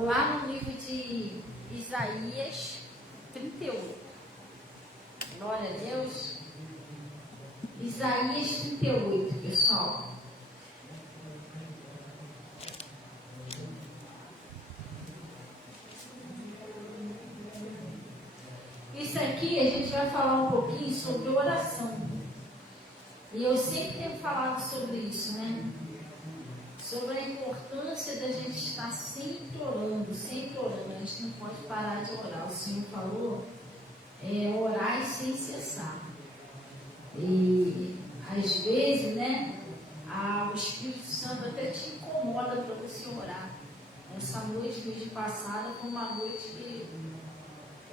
lá no livro de Isaías 38. Glória a Deus. Isaías 38, pessoal. Isso aqui a gente vai falar um pouquinho sobre oração. E eu sempre tenho falado sobre isso, né? Sobre a importância da gente estar sempre orando, sempre orando. A gente não pode parar de orar. O Senhor falou, orar sem cessar. E às vezes, né, o Espírito Santo até te incomoda para você orar. Essa noite, mês passada, foi uma noite que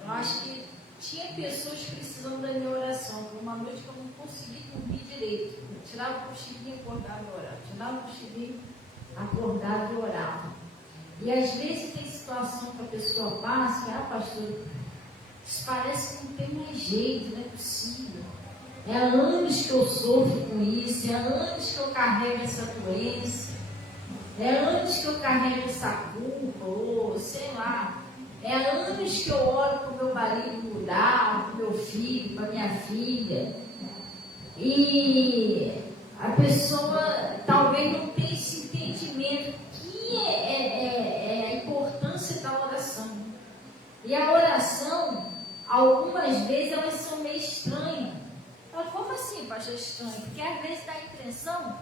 eu acho que tinha pessoas precisando da minha oração. Foi uma noite que eu não consegui dormir direito. Eu tirava o cochilinho, acordava e orava. Tirava o cochilinho, acordava e orava. E às vezes tem situação que a pessoa passa, pastor, isso parece que não tem mais jeito, não é possível. É há anos que eu sofro com isso, é há anos que eu carrego essa doença, é há anos que eu carrego essa culpa, ou sei lá, é há anos que eu oro para o meu marido mudar, para o meu filho, para a minha filha, e a pessoa talvez não tenha esse entendimento que é a importância da oração. E a oração, algumas vezes, elas são meio estranhas. Como assim, pastor, estranho? Porque às vezes dá a impressão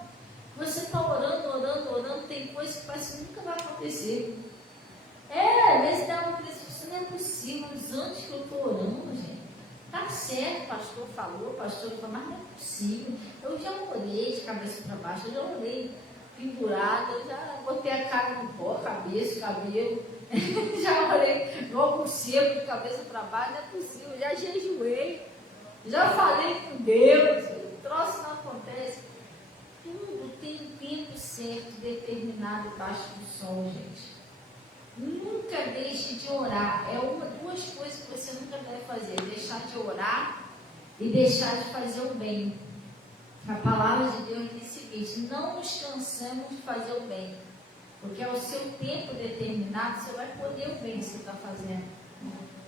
que você está orando, tem coisa que parece que nunca vai acontecer. Às vezes dá uma impressão que isso não é possível, os anos que eu estou orando, gente. Tá certo, o pastor falou, mas não é possível. Eu já orei de cabeça para baixo, eu já orei pendurada, eu já botei a cara no pó, cabeça, cabelo, já orei igual morcego de cabeça para baixo, não é possível, já jejuei. Já falei com Deus, o troço não acontece. Tudo tem um tempo certo, determinado debaixo do sol, gente. Nunca deixe de orar. Duas coisas que você nunca deve fazer: deixar de orar e deixar de fazer o bem. A palavra de Deus diz o seguinte: não nos cansamos de fazer o bem, porque ao seu tempo determinado você vai poder o bem que você está fazendo.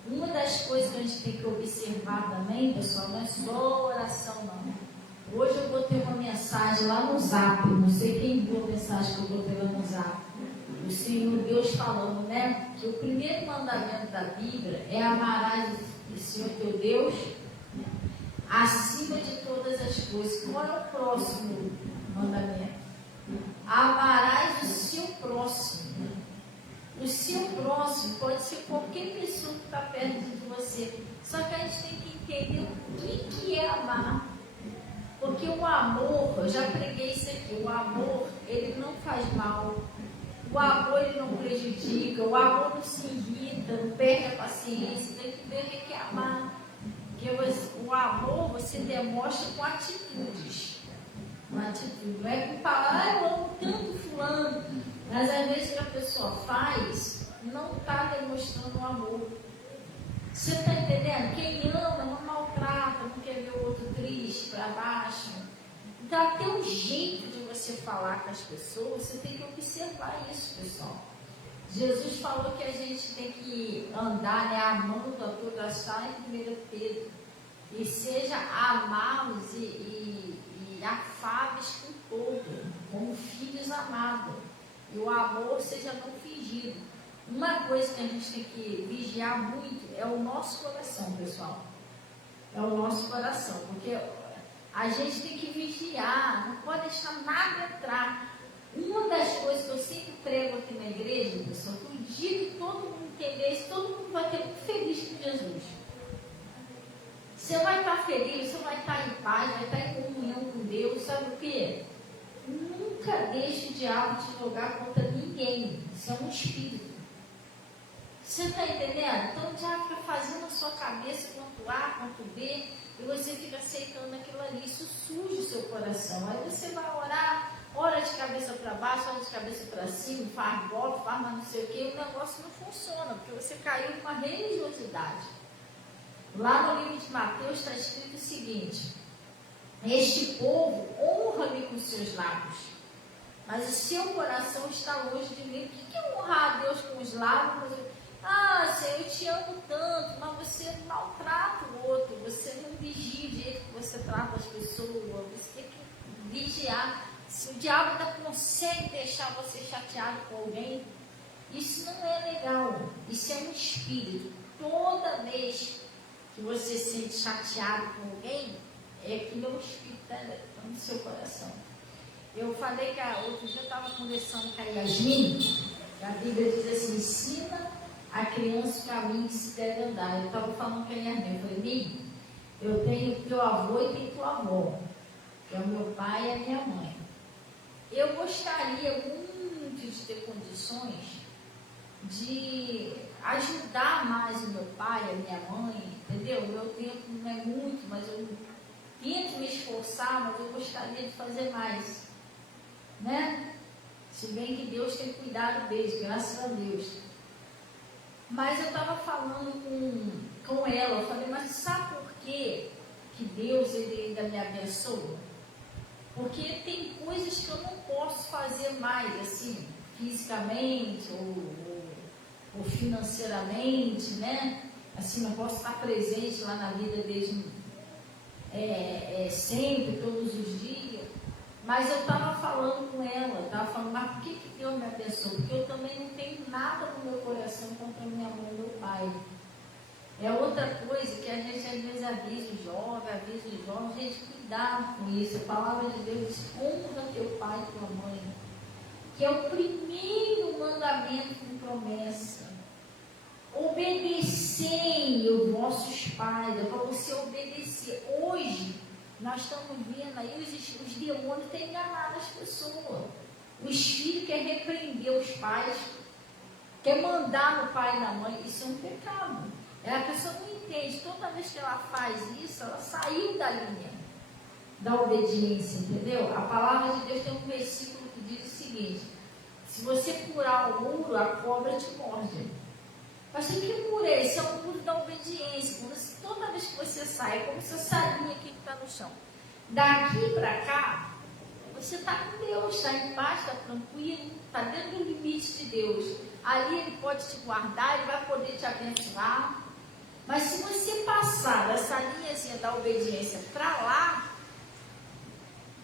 Uma das coisas que a gente tem que observar também, pessoal, não é só oração, não. Hoje eu botei uma mensagem lá no Zap, não sei quem viu a mensagem que eu botei lá no Zap. O Senhor Deus falando, né, que o primeiro mandamento da Bíblia é amarás o Senhor teu Deus acima de todas as coisas. Qual é o próximo mandamento? Amarás o seu próximo. O seu próximo pode ser qualquer pessoa que está perto de você. Só que a gente tem que entender o que é amar. Porque o amor, eu já preguei isso aqui, o amor, ele não faz mal. O amor, ele não prejudica. O amor não se irrita, não perde a paciência. Tem que ver o que é amar. Porque o amor você demonstra com atitudes. Uma atitude. Não é com falar, eu amo tanto fulano. Mas às vezes o que a pessoa faz não está demonstrando o amor. Você está entendendo? Quem ama não maltrata, não quer ver o outro triste, para baixo. Então até o jeito de você falar com as pessoas, você tem que observar isso, pessoal. Jesus falou que a gente tem que andar, né, amando a toda, está em 1 Pedro. E seja amados e afáveis com todo, como filhos amados. E o amor seja não fingido. Uma coisa que a gente tem que vigiar muito é o nosso coração, pessoal. É o nosso coração, porque a gente tem que vigiar, não pode deixar nada entrar. Uma das coisas que eu sempre prego aqui na igreja, pessoal, que o dia que todo mundo entender isso, todo mundo vai ter muito feliz com Jesus. Você vai estar feliz, você vai estar em paz, vai estar em comunhão com Deus, sabe o quê? Nunca deixe o diabo te jogar contra ninguém. Isso é um espírito. Você está entendendo? Então o diabo fica fazendo a sua cabeça quanto A, quanto B, e você fica aceitando aquilo ali. Isso suja o seu coração. Aí você vai orar, ora de cabeça para baixo, ora de cabeça para cima, faz golpe, faz mas não sei o que, e o negócio não funciona, porque você caiu numa religiosidade. Lá no livro de Mateus está escrito o seguinte: este povo honra-me com seus lábios, mas o seu coração está longe de mim. O que é honrar a Deus com os lavam com os outros. Ah, Senhor, eu te amo tanto, mas você maltrata o outro, você não vigia o jeito que você trata as pessoas, você tem que vigiar. Se o diabo ainda consegue deixar você chateado com alguém, isso não é legal, isso é um espírito. Toda vez que você se sente chateado com alguém, é que o espírito está no seu coração. Eu falei que outro dia eu estava conversando com a Yasmin, a Bíblia diz assim, ensina a criança o caminho que se deve andar. Eu estava falando com a Yasmin, eu falei, Mim, eu tenho teu avô e tenho tua avó, que é o meu pai e a minha mãe. Eu gostaria muito de ter condições de ajudar mais o meu pai e a minha mãe, entendeu? O meu tempo não é muito, mas eu tento me esforçar, mas eu gostaria de fazer mais, né? Se bem que Deus tem cuidado deles, graças a Deus. Mas eu estava falando com ela, eu falei, mas sabe por quê que Deus ele ainda me abençoa? Porque tem coisas que eu não posso fazer mais, assim, fisicamente ou financeiramente, né? Assim, não posso estar presente lá na vida deles sempre, todos os dias. Mas eu estava falando com ela, estava falando, mas por que Deus me abençoou? Porque eu também não tenho nada no meu coração contra minha mãe e meu pai. É outra coisa que a gente às vezes avisa os jovens, gente, cuidado com isso. A palavra de Deus diz, honra teu pai e tua mãe, que é o primeiro mandamento com promessa. Obedecei os vossos pais, é para você obedecer. Hoje, nós estamos vendo aí, os demônios têm enganado as pessoas. Os filhos querem repreender os pais, quer mandar no pai e na mãe, isso é um pecado. A pessoa não entende, toda vez que ela faz isso, ela saiu da linha da obediência, entendeu? A palavra de Deus tem um versículo que diz o seguinte, se você furar o muro, a cobra te morde. Mas que muro é esse? É o muro da obediência. Toda vez que você sai, é como essa salinha aqui que está no chão. Daqui para cá, você está com Deus, está em paz, está tranquilo, está dentro do limite de Deus. Ali Ele pode te guardar, Ele vai poder te abençoar. Mas se você passar dessa linhazinha da obediência para lá,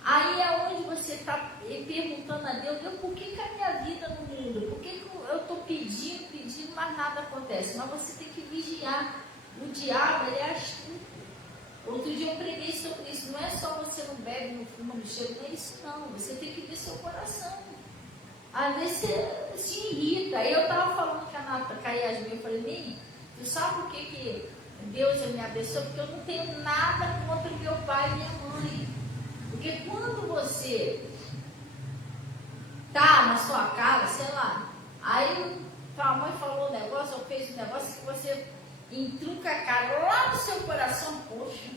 aí é onde você está perguntando a Deus, por que a minha vida não muda? Por que eu estou pedindo, mas nada acontece? Mas você tem que vigiar. O diabo, ele é astuto. Outro dia eu preguei sobre isso. Não é só você não bebe, não fuma, não cheira, não é isso não. Você tem que ver seu coração. Às vezes você se irrita. Aí eu estava falando com a Yasmin, eu falei, Mim, tu sabe por que Deus me abençoou? Porque eu não tenho nada contra o meu pai e minha mãe. Porque quando você tá na sua casa, sei lá, aí tua mãe falou um negócio, ou fez um negócio que você entruca a cara lá no seu coração, poxa,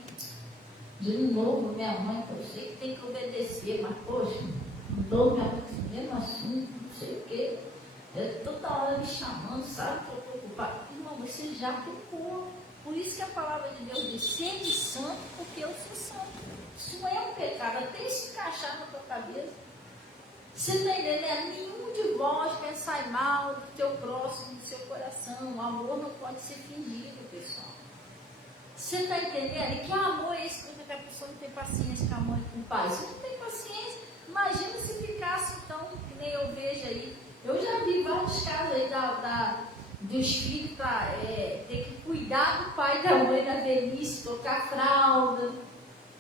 de novo minha mãe, eu sei que tem que obedecer, mas poxa, mudou minha mãe com o mesmo assunto, não sei o quê, toda hora me chamando, sabe que eu estou ocupada. Não, você já tocou. Por isso que a palavra de Deus diz, sede santo, porque eu sou santo. Isso não é um pecado, até se encaixar na tua cabeça. Você está entendendo? Nenhum de vós pensar mal do teu próximo, do seu coração. O amor não pode ser fingido, pessoal. Você está entendendo? E que amor é esse quando a pessoa não tem paciência com a mãe e com o pai? Você não tem paciência. Imagina se ficasse então, que nem eu vejo aí. Eu já vi vários casos aí dos filhos ter que cuidar do pai e da mãe na velhice, tocar fralda,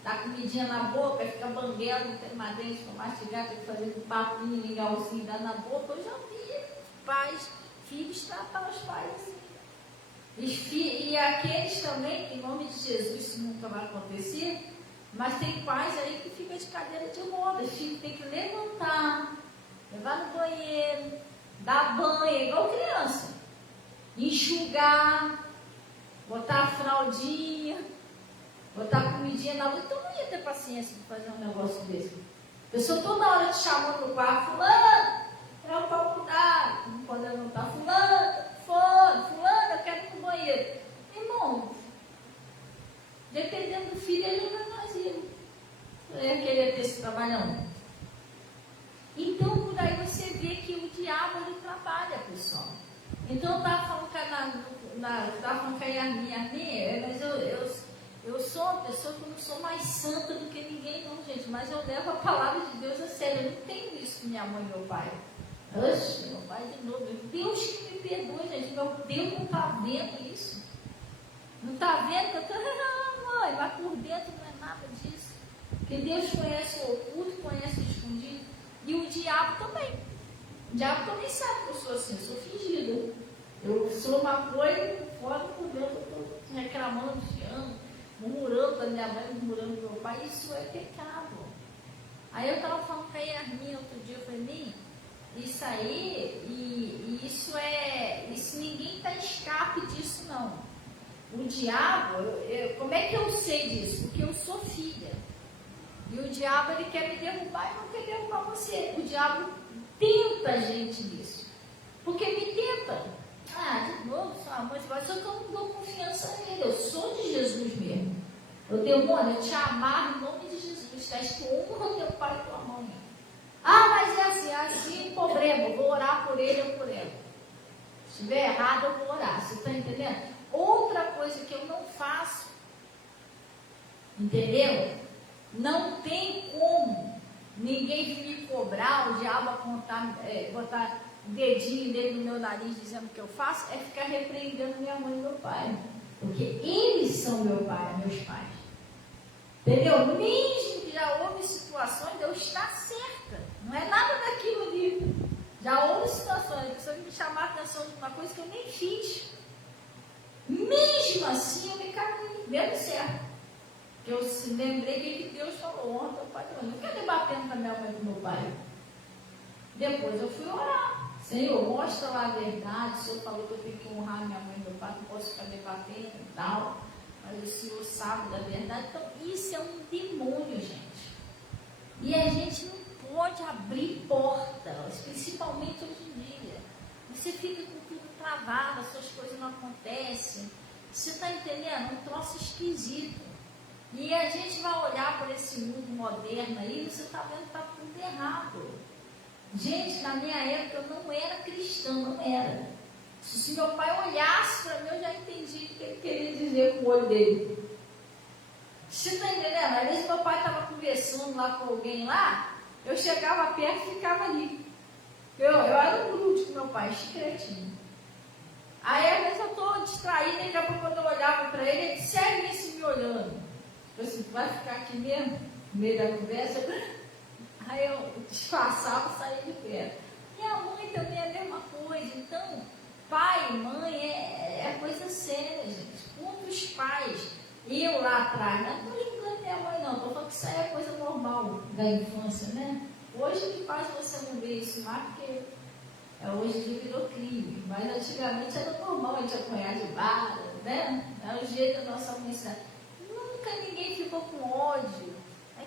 dar comidinha na boca, ficar banguela, não tem mais dente para mastigar, tem que fazer um papinho, legalzinho, dar na boca. Eu já vi filhos tratar os pais assim. E aqueles também, em nome de Jesus, isso nunca vai acontecer, mas tem pais aí que ficam de cadeira de rodas, filho tem que levantar, levar no banheiro, dar banho, igual criança, enxugar, botar a fraldinha, botar comidinha na luz. Então não ia ter paciência de fazer um negócio desse. A pessoa toda hora te chamando no quarto, fulano, é o pau cuidado, quando ela não está, fulano, eu quero ir no banheiro. Irmão, dependendo do filho, ele não vai fazer. Não ia querer ter esse trabalhão. Então, por aí você vê que o diabo, ele trabalha, pessoal. Então eu estava falando com a Yasmin, mas eu sou uma pessoa que não sou mais santa do que ninguém não, gente, mas eu levo a palavra de Deus a sério. Eu não tenho isso com minha mãe e meu pai. Oxe, meu pai de novo. Deus que me perdoe, gente. Meu Deus não está vendo isso. Não está vendo que eu estou... Não, mãe, mas por dentro não é nada disso. Porque Deus conhece o oculto, conhece o escondido. E o diabo também. O diabo também sabe que eu sou assim, eu sou fingida. Eu sou uma coisa, fora por dentro, eu estou reclamando, chiando, murmurando da minha mãe, murmurando do meu pai. Isso é pecado. Aí eu estava falando com a Yasmin outro dia, eu falei, isso aí, isso ninguém está escape disso não. O diabo, como é que eu sei disso? Porque eu sou filha. E o diabo, ele quer me derrubar e não quer derrubar você. O diabo tenta a gente nisso. Porque me tenta. De novo, sua mãe, só que eu não dou confiança nele. Eu sou de Jesus mesmo. Eu demônio, eu te amarro em nome de Jesus. Está escrito, honra teu pai e tua mãe. Mas é assim, problema. Eu vou orar por ele ou por ela. Se estiver errado, eu vou orar. Você está entendendo? Outra coisa que eu não faço, entendeu? Não tem como ninguém me cobrar, o diabo botar o dedinho dele no meu nariz dizendo o que eu faço, é ficar repreendendo minha mãe e meu pai. Porque eles são meu pai, meus pais. Entendeu? Mesmo que já houve situações de eu estar certa. Não é nada daquilo ali. Já houve situações, a pessoa me chamar a atenção de uma coisa que eu nem fiz. Mesmo assim, eu me caminhei, deu certo. Eu lembrei que Deus falou, honra teu pai. Eu não quero debatendo com a minha mãe e com meu pai. Depois eu fui orar. Senhor, mostra lá a verdade. O Senhor falou que eu tenho que honrar minha mãe e meu pai, não posso ficar debatendo e tal. Mas o Senhor sabe da verdade. Então, isso é um demônio, gente. E a gente não pode abrir portas, principalmente hoje em dia. Você fica com tudo travado, as suas coisas não acontecem. Você está entendendo? Um troço esquisito. E a gente vai olhar por esse mundo moderno aí, você está vendo que está tudo errado. Gente, na minha época eu não era cristã, não era. Se meu pai olhasse para mim, eu já entendi o que ele queria dizer com o olho dele. Você está entendendo? Às vezes meu pai estava conversando lá com alguém lá, eu chegava perto e ficava ali. Eu era um grude com meu pai, chicletinho. Aí às vezes eu estou distraída, e daqui a pouco quando eu olhava para ele, ele segue isso me olhando. Eu disse, vai ficar aqui mesmo, no meio da conversa? Aí eu disfarçava e saía de perto. Minha mãe também é a mesma coisa. Então, pai e mãe é coisa séria, gente. Quantos pais, eu lá atrás, não estou julgando minha mãe não, estou falando que isso aí é coisa normal da infância, né? Hoje de paz você não vê isso mais, porque hoje em dia virou crime. Mas antigamente era normal, a gente apanhar de vara, né? Era o jeito da nossa mãe. Nunca ninguém ficou com ódio.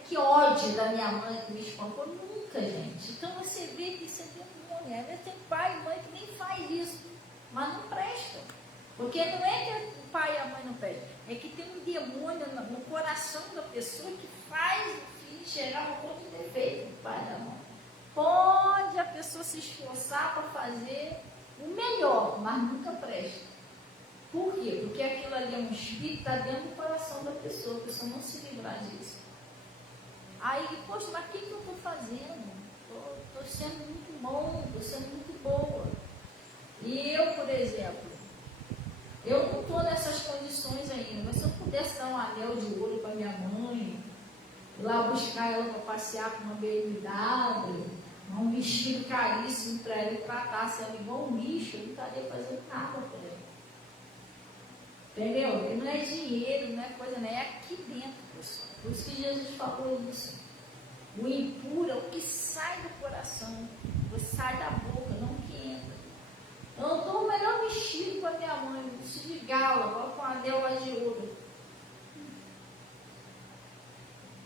Que ódio da minha mãe que me espancou. Nunca, gente. Então você vê que isso é demônio. Às vezes tem pai e mãe que nem faz isso, mas não presta. Porque não é que o pai e a mãe não prestam, é que tem um demônio no coração da pessoa que faz o filho chegar um ponto de defeito do pai e da mãe. Pode a pessoa se esforçar para fazer o melhor, mas nunca presta. Por quê? Porque aquilo ali é um espírito que está dentro do coração da pessoa, a pessoa não se livrar disso. Aí, poxa, mas o que eu estou fazendo? Estou sendo muito bom, estou sendo muito boa. E eu, por exemplo, eu não estou nessas condições ainda, mas se eu pudesse dar um anel de ouro para minha mãe, ir lá buscar ela para passear com uma BMW, um vestido caríssimo para ela e tratasse ela igual um lixo, eu não estaria fazendo nada para ela. Entendeu? E não é dinheiro, não é coisa, não é aqui dentro, pessoal. Por isso que Jesus falou isso. O impuro é o que sai do coração, o que sai da boca, não que entra. Eu dou o melhor vestido para minha mãe, um vestido de gala, com um anel lá de ouro.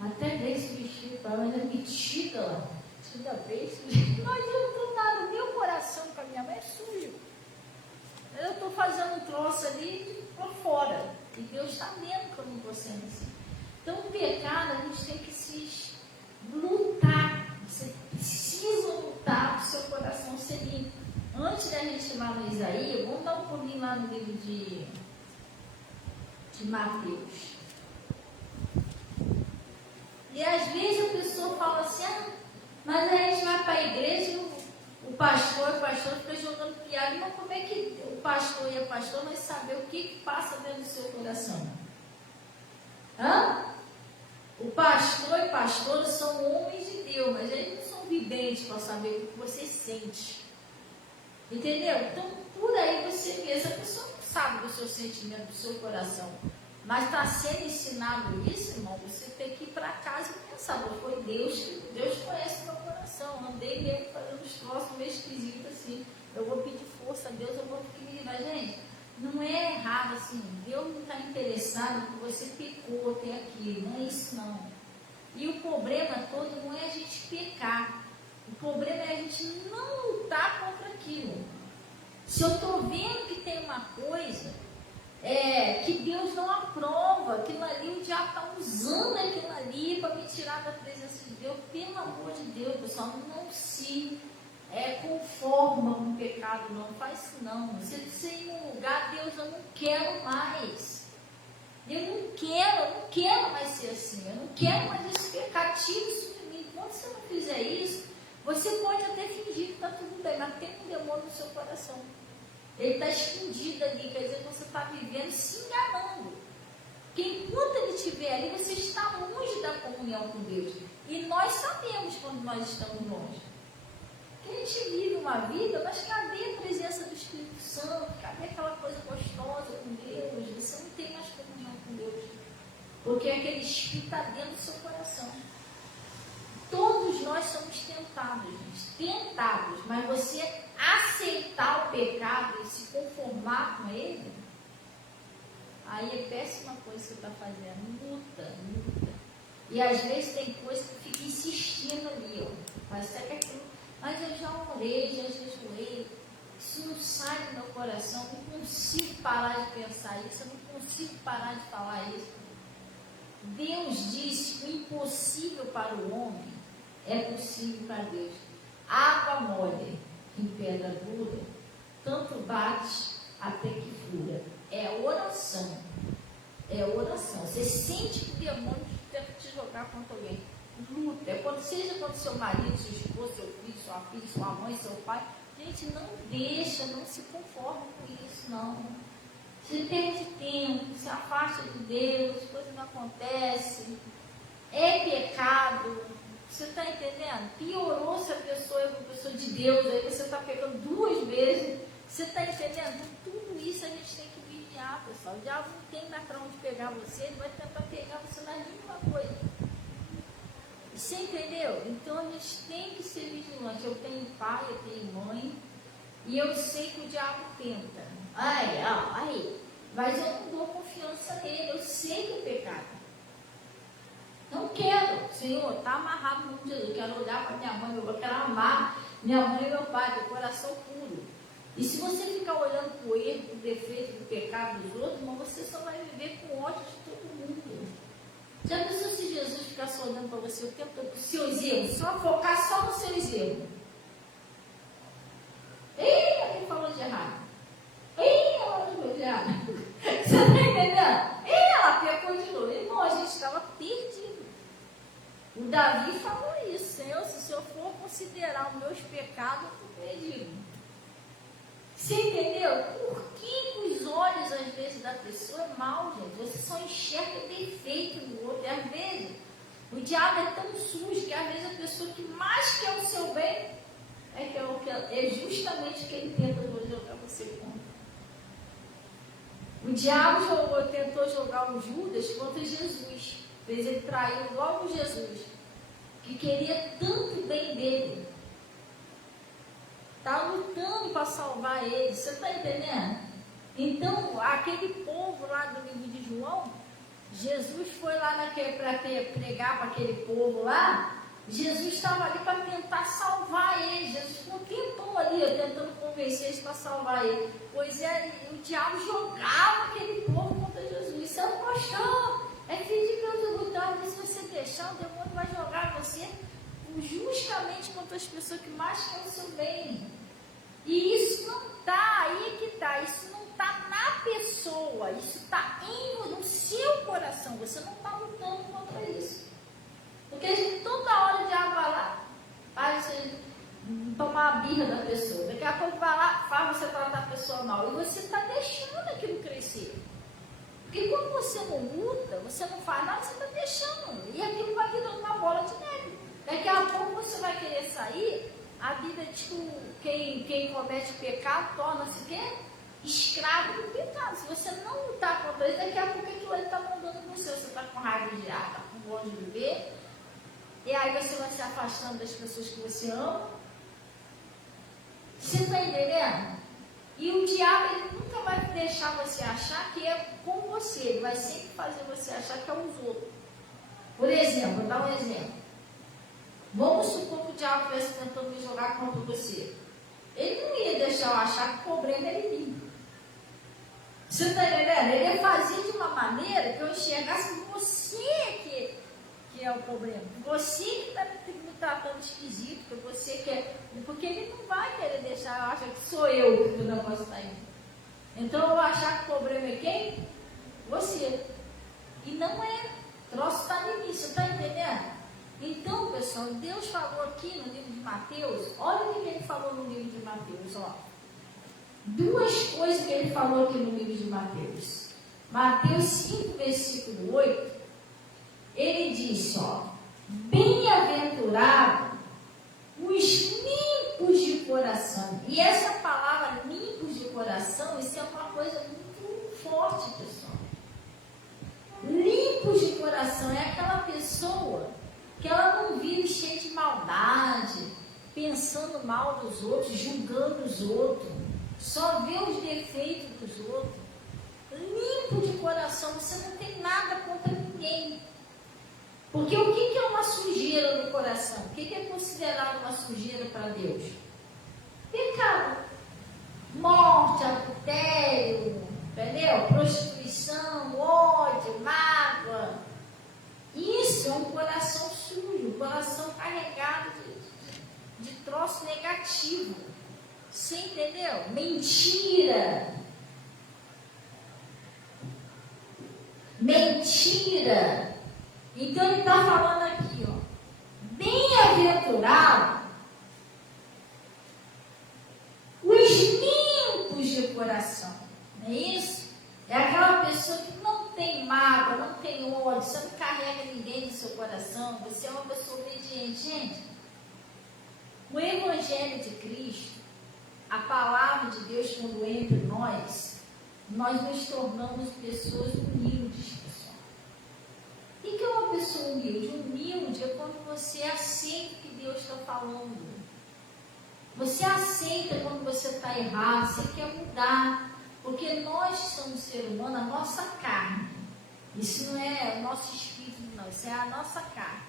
Até dei esse vestido para ela, mas é metida lá. Metida bem, não adianta nada. O meu coração com a minha mãe é sujo. Eu estou fazendo um troço ali por fora. E Deus está vendo que eu não estou sendo assim. Então, o pecado, a gente tem que se lutar. Você precisa lutar para o seu coração ser limpo. Antes da gente ir lá no Isaías, vamos dar um pulinho lá no livro de Mateus. E às vezes a pessoa fala assim, mas a gente vai para a igreja e o pastor fica jogando piada. Mas como é que o pastor e a pastora vai saber o que passa dentro do seu coração? O pastor e a pastora são homens de Deus, mas eles não são videntes para saber o que você sente. Entendeu? Então, por aí você vê, essa pessoa não sabe do seu sentimento, do seu coração. Mas está sendo ensinado isso, irmão, você tem que ir para casa e pensar, foi Deus conhece o meu coração, andei mesmo fazendo os troços meio esquisitos assim, eu vou pedir força a Deus, eu vou pedir, mas gente, não é errado assim, Deus não está interessado que você pecou até aqui, não é isso não. E o problema todo não é a gente pecar, o problema é a gente não lutar contra aquilo. Se eu estou vendo que tem uma coisa que Deus não aprova, aquilo ali, o diabo está usando aquilo ali para me tirar da presença de Deus, pelo amor de Deus, pessoal, não se conforma com o pecado, não faz isso não. Você ir num lugar, Deus, eu não quero mais. Eu não quero mais ser assim, eu não quero mais esse pecado, tira isso de mim. Quando você não fizer isso, você pode até fingir que está tudo bem, mas tem um demônio no seu coração. Ele está escondido ali, quer dizer, você está vivendo se enganando. Porque enquanto ele estiver ali, você está longe da comunhão com Deus. E nós sabemos quando nós estamos longe. Porque a gente vive uma vida, mas cadê a presença do Espírito Santo? Cadê aquela coisa gostosa com Deus? Você não tem mais comunhão com Deus. Porque aquele Espírito está dentro do seu coração. Todos nós somos tentados, gente. Tentados, mas você aceitar o pecado e se conformar com ele, aí é péssima coisa que você está fazendo. Luta. E às vezes tem coisa que fica insistindo ali, Mas é que aquilo, mas eu já orei, já jejuei, isso não sai do meu coração, eu não consigo parar de pensar isso, eu não consigo parar de falar isso. Deus disse que o impossível para o homem é possível para Deus. Água mole em pedra dura, tanto bate até que fura. É oração. Você sente que o demônio tenta te jogar contra alguém. Luta. Seja contra seu marido, sua esposa, seu filho, sua filha, sua mãe, seu pai. Gente, não se conforme com isso, não. Você perde tempo, se afasta de Deus, coisas não acontecem. É pecado. Você está entendendo? Piorou se a pessoa é uma pessoa de Deus, aí você está pegando 2 vezes. Você está entendendo? Tudo isso a gente tem que vigiar, pessoal. O diabo não tem mais para onde pegar você, ele vai tentar pegar você na mínima coisa. Você entendeu? Então a gente tem que ser vigilante. Eu tenho pai, eu tenho mãe, e eu sei que o diabo tenta. Mas eu não dou confiança nele, eu sei que é pecado. Não quero, Senhor, está amarrado no nome de Jesus. Eu quero olhar para minha mãe, eu quero amar minha mãe e meu pai, com o coração puro. E se você ficar olhando para o erro, para o defeito, para o pecado dos outros, irmão, você só vai viver com ódio de todo mundo. Já pensou se Jesus ficasse olhando para você o tempo todo, para os seus erros, só focar só nos seus erros? Ei, alguém falou de errado. Ei, ela falou de errado. Você está entendendo? Ei, ela pecou de novo. Irmão, a gente estava perdido. O Davi falou isso, Senhor, se o Senhor for considerar os meus pecados, eu estou perdido. Você entendeu? Por que os olhos, às vezes, da pessoa é mal, gente? Você só enxerga defeito no outro. E às vezes, o diabo é tão sujo que às vezes a pessoa que mais quer o seu bem é justamente o que ele tenta jogar você contra. O diabo tentou jogar o Judas contra Jesus. Fez ele trair logo Jesus, que queria tanto bem dele. Está lutando para salvar ele. Você está entendendo? Então, aquele povo lá do livro de João, Jesus foi lá para pregar para aquele povo lá. Jesus estava ali para tentar salvar ele. Jesus ficou um tempão ali, tentando convencer eles para salvar ele. Pois é, o diabo jogava aquele povo contra Jesus. Isso é um pastor. É filho de Deus, então, se você deixar, o demônio vai jogar você justamente contra as pessoas que mais querem o seu bem. E isso não está, aí que está, isso não está na pessoa, isso está no seu coração, você não está lutando contra isso. Porque a gente toda hora já vai lá, faz você tomar a birra da pessoa, daqui a pouco vai lá, faz você tratar a pessoa mal, e você está deixando aquilo crescer. Porque quando você não luta, você não faz nada, você está deixando, e aquilo vai virando uma bola de neve. Daqui a pouco você vai querer sair, a Bíblia diz que quem comete pecado torna-se quê? Escravo do pecado. Se você não lutar contra ele, daqui a pouco aquilo ele está mandando no seu. Você está com raiva de ar, está com vontade de beber, e aí você vai se afastando das pessoas que você ama. Você está entendendo? E o diabo, ele nunca vai deixar você achar que é com você. Ele vai sempre fazer você achar que é os outros. Por exemplo, vou dar um exemplo. Vamos supor que o diabo estivesse tentando me jogar contra você. Ele não ia deixar eu achar que o problema era em mim. Você está entendendo? Ele ia fazer de uma maneira que eu enxergasse você que é o problema. Você que está me tratando esquisito, que você quer. Porque ele não vai querer deixar eu achar que sou eu que o negócio está indo. Então eu vou achar que o problema é quem? Você. E não é. O troço está no início, está entendendo? Então, pessoal, Deus falou aqui no livro de Mateus, olha o que ele falou no livro de Mateus, ó. Duas coisas que ele falou aqui no livro de Mateus. Mateus 5, versículo 8, ele disse, ó, bem-aventurado os limpos de coração. E essa palavra limpos de coração, isso é uma coisa muito forte, pessoal. Limpos de coração é aquela pessoa que ela não vive cheia de maldade, pensando mal dos outros, julgando os outros, só vê os defeitos dos outros. Limpo de coração, você não tem nada contra ninguém. Porque o que é uma sujeira no coração? O que é considerado uma sujeira para Deus? Pecado. Morte, adultério, entendeu? Prostituição, ódio, mágoa. Isso é um coração sujo, um coração carregado de troço negativo. Você entendeu? Mentira. Mentira. Então ele está falando aqui, ó. Bem-aventurado os limpos de coração. Não é isso? É aquela pessoa que não tem mágoa, não tem ódio, você não carrega ninguém no seu coração, você é uma pessoa obediente. Gente, o Evangelho de Cristo, a palavra de Deus, quando entra em nós nos tornamos pessoas humildes, pessoal. O que é uma pessoa humilde? Humilde é quando você aceita o que Deus está falando. Você aceita quando você está errado, você quer mudar. Porque nós somos ser humano, a nossa carne. Isso não é o nosso espírito, não. Isso é a nossa carne.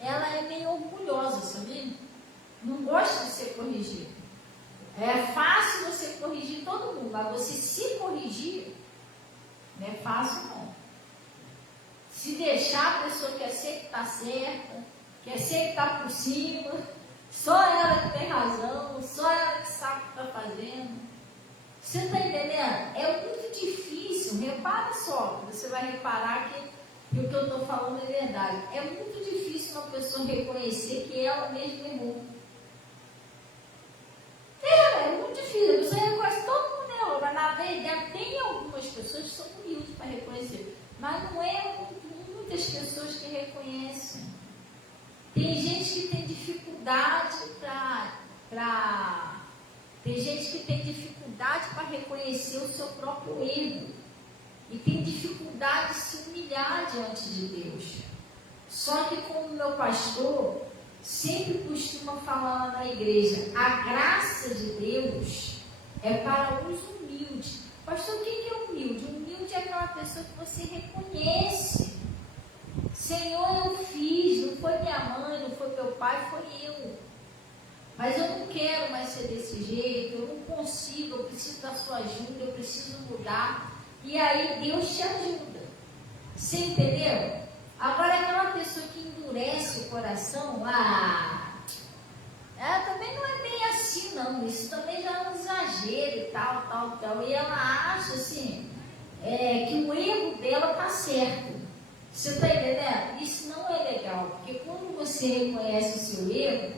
Ela é meio orgulhosa, sabia? Não gosta de ser corrigida. É fácil você corrigir todo mundo, mas você se corrigir, não é fácil, não. Se deixar, a pessoa quer ser que está certa, quer ser que está por cima, só ela que tem razão, só ela que sabe o que está fazendo. Você está entendendo? É muito difícil, repara só, você vai reparar que o que eu estou falando é verdade. É muito difícil uma pessoa reconhecer que ela mesma errou. É muito difícil, você reconhece, todo mundo errou, mas na verdade tem algumas pessoas que são humildes para reconhecer, mas não é muitas pessoas que reconhecem. Tem gente que tem dificuldade Tem gente que tem dificuldade para reconhecer o seu próprio erro. E tem dificuldade de se humilhar diante de Deus. Só que como meu pastor sempre costuma falar lá na igreja, a graça de Deus é para os humildes. Pastor, o que é humilde? Humilde é aquela pessoa que você reconhece. Senhor, eu fiz, não foi minha mãe, não foi meu pai, foi eu. Mas eu não quero mais ser desse jeito, eu não consigo, eu preciso da sua ajuda, eu preciso mudar. E aí Deus te ajuda. Você entendeu? Agora aquela pessoa que endurece o coração, também não é bem assim, não. Isso também já é um exagero e tal. E ela acha assim, que o erro dela está certo. Você está entendendo? Isso não é legal, porque quando você reconhece o seu erro,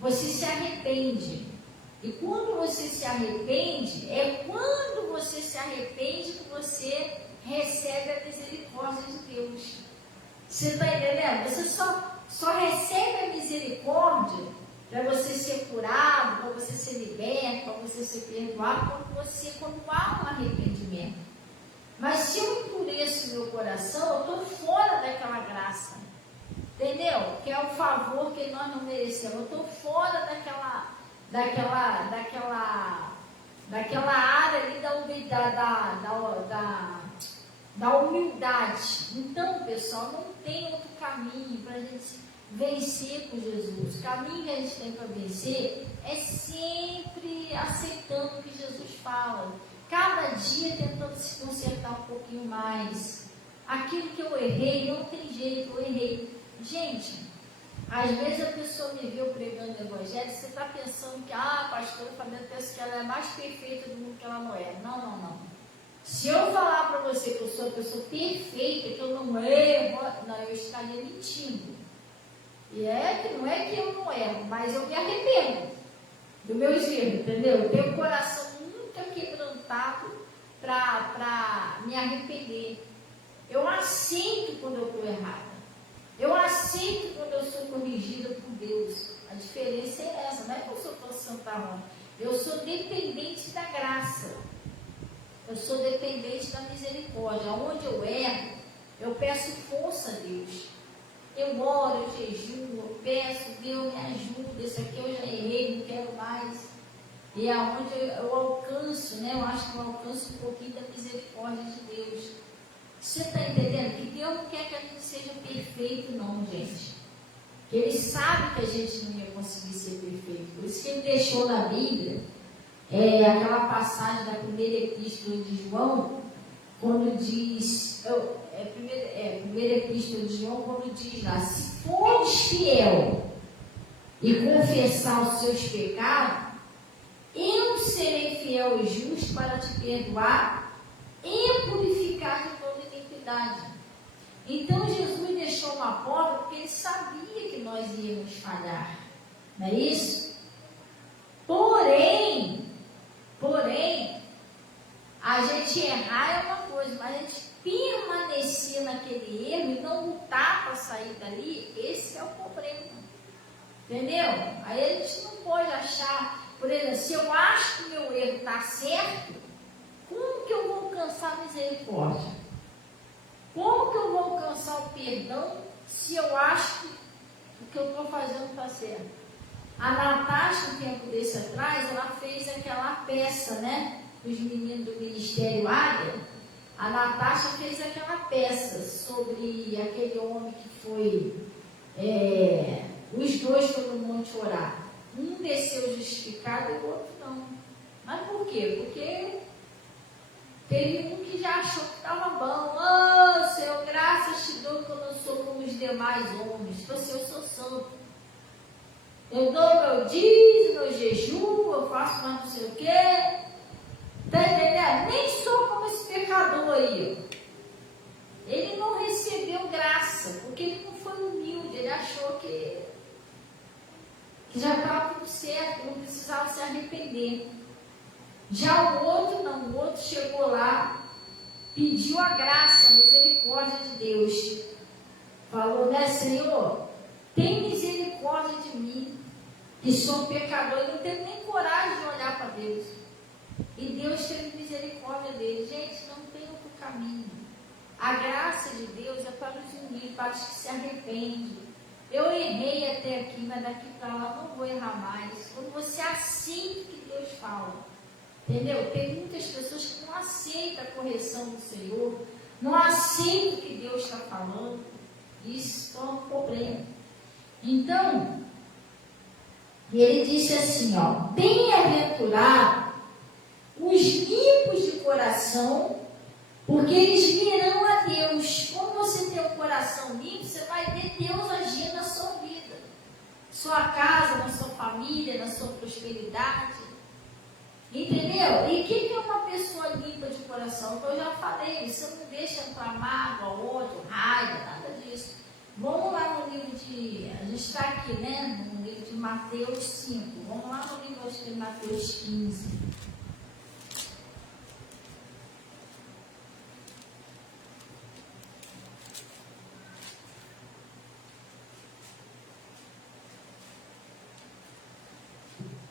você se arrepende. E quando você se arrepende, é quando você se arrepende que você recebe a misericórdia de Deus. Você está entendendo? Você só recebe a misericórdia para você ser curado, para você ser liberto, para você ser perdoado, quando há um arrependimento. Mas se eu endureço meu coração, eu estou fora daquela graça. Entendeu? Que é o favor que nós não merecemos. Eu estou fora daquela área ali da humildade. Então, pessoal, não tem outro caminho para a gente vencer com Jesus. O caminho que a gente tem para vencer é sempre aceitando o que Jesus fala. Cada dia tentando se consertar um pouquinho mais. Aquilo que eu errei, não tem jeito, eu errei. Gente, às vezes a pessoa me viu pregando o evangelho, você está pensando que, a pastora Fabiana pensa que ela é mais perfeita do mundo que ela não é. Não. Se eu falar para você que eu sou a pessoa perfeita, que eu não erro, eu estaria mentindo. E não é que eu não erro, mas eu me arrependo dos meus erros, entendeu? Eu tenho o coração nunca quebrantado para me arrepender. Eu aceito quando eu estou errada. Eu aceito quando eu sou corrigida por Deus. A diferença é essa. Não é que eu sou tão santarrão. Eu sou dependente da graça. Eu sou dependente da misericórdia. Onde eu erro, eu peço força a Deus. Eu oro, eu jejuo, eu peço, Deus me ajuda. Isso aqui eu já errei, não quero mais. E aonde eu alcanço, eu acho que eu alcanço um pouquinho da misericórdia de Deus. Você está entendendo? Que Deus não quer que a gente seja perfeito, não, gente. Que Ele sabe que a gente não ia conseguir ser perfeito. Por isso que Ele deixou na Bíblia aquela passagem da primeira epístola de João, quando diz, primeira epístola de João, quando diz lá, se fores fiel e confessar os seus pecados, eu serei fiel e justo para te perdoar e purificar de toda iniquidade. Então Jesus deixou uma porta porque Ele sabia que nós íamos falhar. Não é isso? Porém, a gente errar é uma coisa, mas a gente permanecer naquele erro e não lutar para sair dali, esse é o problema. Entendeu? Aí a gente não pode achar, por exemplo, se eu acho que meu erro está certo, como que eu vou alcançar a misericórdia? Como que eu vou alcançar o perdão se eu acho que o que eu estou fazendo está certo? A Natasha, um tempo desse atrás, ela fez aquela peça, os meninos do Ministério Águia. A Natasha fez aquela peça sobre aquele homem que foi, os dois foram no monte orar. Um desceu justificado e o outro não. Mas por quê? Porque teve um que já achou que estava bom. Oh, Senhor, graças te dou que eu não sou como os demais homens. Eu sou santo. Eu dou meu dízimo, meu jejum, eu faço mais não sei o quê. Está entendendo? Nem sou como esse pecador aí. Ele não recebeu graça, porque ele não foi humilde. Ele achou que já estava tudo certo, não precisava se arrepender. Já o outro não, o outro chegou lá, pediu a graça, a misericórdia de Deus. Falou, Senhor, tem misericórdia de mim, que sou um pecador, e não tenho nem coragem de olhar para Deus. E Deus teve misericórdia dele. Gente, não tem outro caminho. A graça de Deus é para os humildes, para os que se arrependem. Eu errei até aqui, mas daqui para lá não vou errar mais. Quando você aceita o que Deus fala. Entendeu? Tem muitas pessoas que não aceitam a correção do Senhor, não aceitam o que Deus está falando. Isso é um problema. Então, ele disse assim, bem-aventurado os limpos de coração, porque eles verão a Deus. Quando você tem um coração limpo, você vai ver Deus agir na sua vida. sua casa, na sua família, na sua prosperidade. Entendeu? E quem é uma pessoa limpa de coração? Então, eu já falei, você não deixa entrar mágoa, ódio, raiva, nada disso. Vamos lá no livro de... A gente está aqui, né? No livro de Mateus 5. Vamos lá no livro de Mateus 15.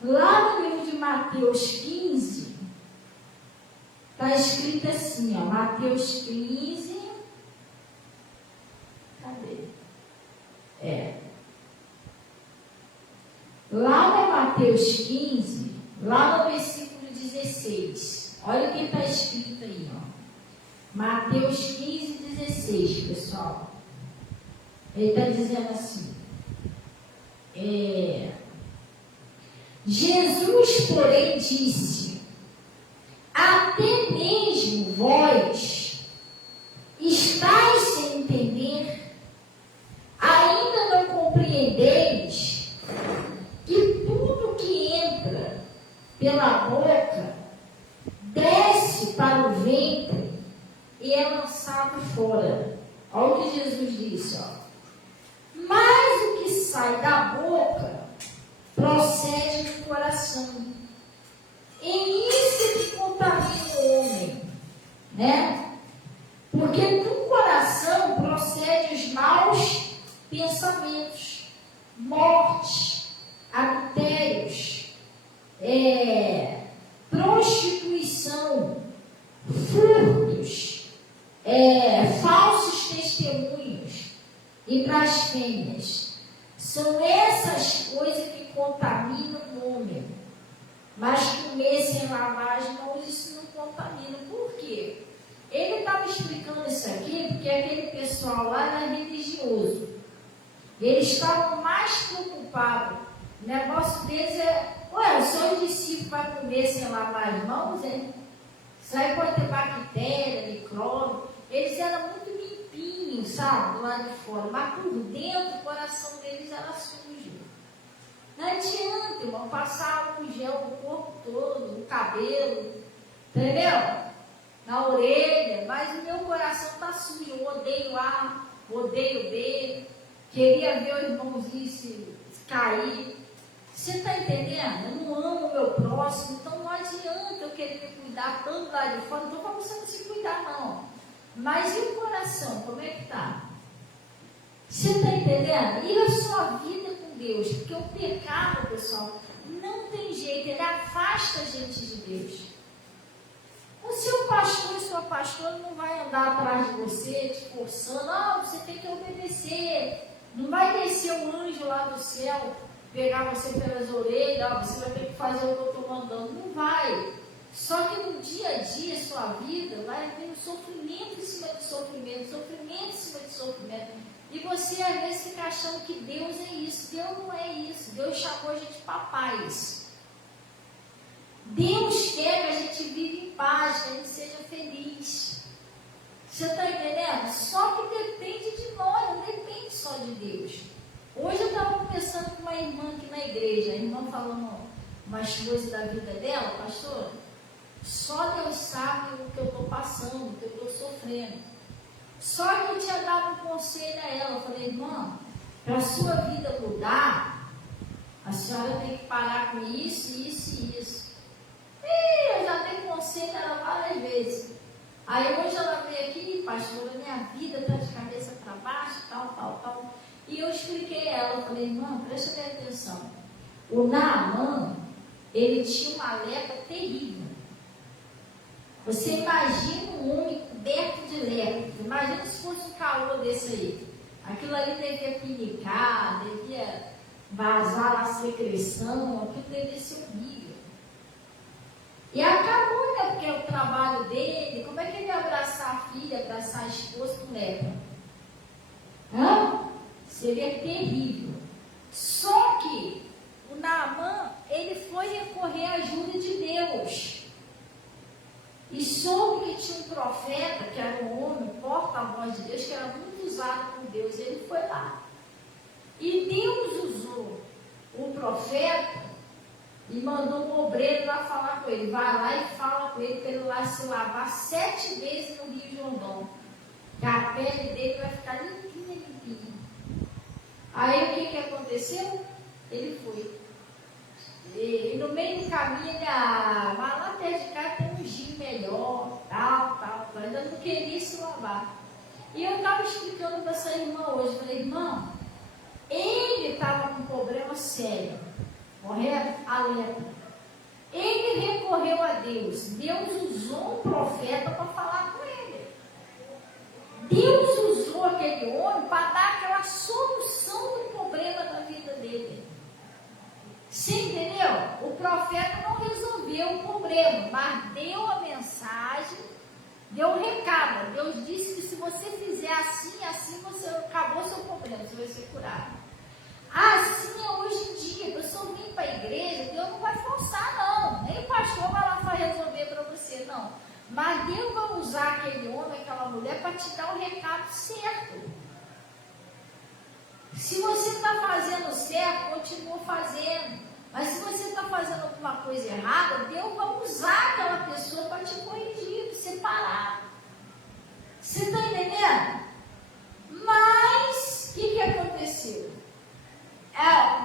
Lá no livro de Mateus 15, está escrito assim, ó, Mateus 15, cadê? Lá no Mateus 15, lá no versículo 16, olha o que está escrito aí, ó. Mateus 15, 16, pessoal. Ele está dizendo assim, Jesus, porém, disse: até mesmo vós estáis sem entender, ainda não compreendeis que tudo que entra pela boca desce para o ventre e é lançado fora. Olha o que Jesus disse, ó. Mas o que sai da boca procede do coração. E isso que contamina o homem, né? Porque do coração procedem os maus pensamentos, mortes, adultérios, prostituição, furtos, falsos testemunhos e blasfêmias. São essas coisas que contaminam o homem. Mas comer sem lavar as mãos, isso não contamina. Por quê? Ele estava explicando isso aqui porque aquele pessoal lá era religioso. Eles estavam mais preocupados. O negócio deles o seu discípulo vai comer sem lavar as mãos, hein? Isso aí pode ter bactéria, micróbio. Eles eram muito limpinhos, sabe? Do lado de fora. Mas por dentro, o coração deles era sujo. Não adianta, irmão, passar um gel no corpo todo, no cabelo, entendeu? Na orelha, mas o meu coração está sujo. Eu odeio A, odeio B, queria ver o irmãozinho se cair. Você está entendendo? Eu não amo o meu próximo, então não adianta eu querer me cuidar tanto lá de fora. Não estou falando você não se cuidar, não. Mas e o coração, como é que está? Você está entendendo? E a sua vida com Deus? Porque o pecado, pessoal, não tem jeito, ele afasta a gente de Deus. O seu pastor e sua pastora não vai andar atrás de você, te forçando, você tem que obedecer. Não vai descer um anjo lá do céu, pegar você pelas orelhas, você vai ter que fazer o que eu estou mandando. Não vai. Só que no dia a dia, sua vida, vai vir sofrimento em cima de sofrimento, sofrimento em cima de sofrimento. E você às vezes fica achando que Deus é isso. Deus não é isso. Deus chamou a gente para paz. Deus quer que a gente viva em paz, que a gente seja feliz. Você está entendendo? Só que depende de nós, não depende só de Deus. Hoje eu estava conversando com uma irmã aqui na igreja, a irmã falando umas coisas da vida dela, pastor. Só Deus sabe o que eu estou passando, o que eu estou sofrendo. Só que eu tinha dado um conselho a ela. Eu falei, irmã, para a sua vida mudar, a senhora tem que parar com isso, isso e isso. E eu já dei conselho a ela várias vezes. Aí hoje ela veio aqui, pastora, minha vida está de cabeça para baixo, tal. E eu expliquei a ela, eu falei, irmã, presta bem atenção. O Naamã, ele tinha uma lepra terrível. Você imagina um homem coberto de lepra. Imagina se fosse um calor desse aí. Aquilo ali devia pinicar, devia vazar a secreção, aquilo devia ser horrível. E acabou, né? Porque é o trabalho dele. Como é que ele ia abraçar a filha, abraçar a esposa com lepra? Seria terrível. Só que o Naamã, ele foi recorrer à ajuda de Deus. E soube que tinha um profeta, que era um homem, porta-voz de Deus, que era muito usado por Deus. Ele foi lá. E Deus usou o profeta e mandou um obreiro lá falar com ele. Vai lá e fala com ele para ele lá se lavar 7 vezes no Rio Jordão. Que a pele dele vai ficar limpinha, limpinha. Aí o que aconteceu? Ele foi. E no meio do caminho ele, vai lá perto de casa, tem um gin melhor, tal. Ainda não queria se lavar. E eu estava explicando para essa irmã hoje. Falei, irmão, ele estava com um problema sério, correto? A lepra. Ele recorreu a Deus. Deus usou um profeta para falar com ele. Deus usou aquele homem para dar aquela solução do problema da vida dele. Você entendeu? O profeta não resolveu o problema, mas deu a mensagem, deu o recado. Deus disse que se você fizer assim, você acabou seu problema, você vai ser curado. Assim é hoje em dia. A pessoa vem para a igreja, Deus não vai forçar, não. Nem o pastor vai lá para resolver para você, não. Mas Deus vai usar aquele homem, aquela mulher, para te dar o recado certo. Se você está fazendo certo, continua fazendo. Mas se você está fazendo alguma coisa errada, Deus vai usar aquela pessoa para te corrigir, para você parar. Você está entendendo? Mas, o que aconteceu?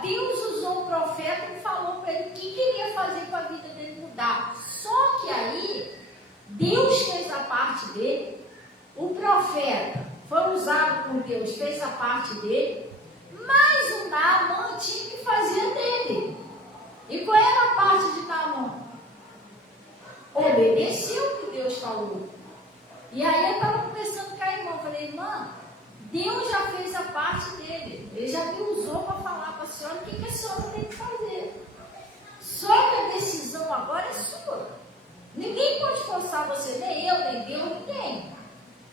Deus usou um profeta e falou para ele o que queria fazer para a vida dele mudar. Só que aí, Deus fez a parte dele, o profeta foi usado por Deus, fez a parte dele, mas o Naamã tinha que fazer a dele. E qual era a parte de Naamã? Obedeceu o que Deus falou. E aí eu estava conversando com a irmã, falei, irmã, Deus já fez a parte dele. Ele já me usou para falar para a senhora o que a senhora tem que fazer. Só que a decisão agora é sua. Ninguém pode forçar você, nem eu, nem Deus, ninguém.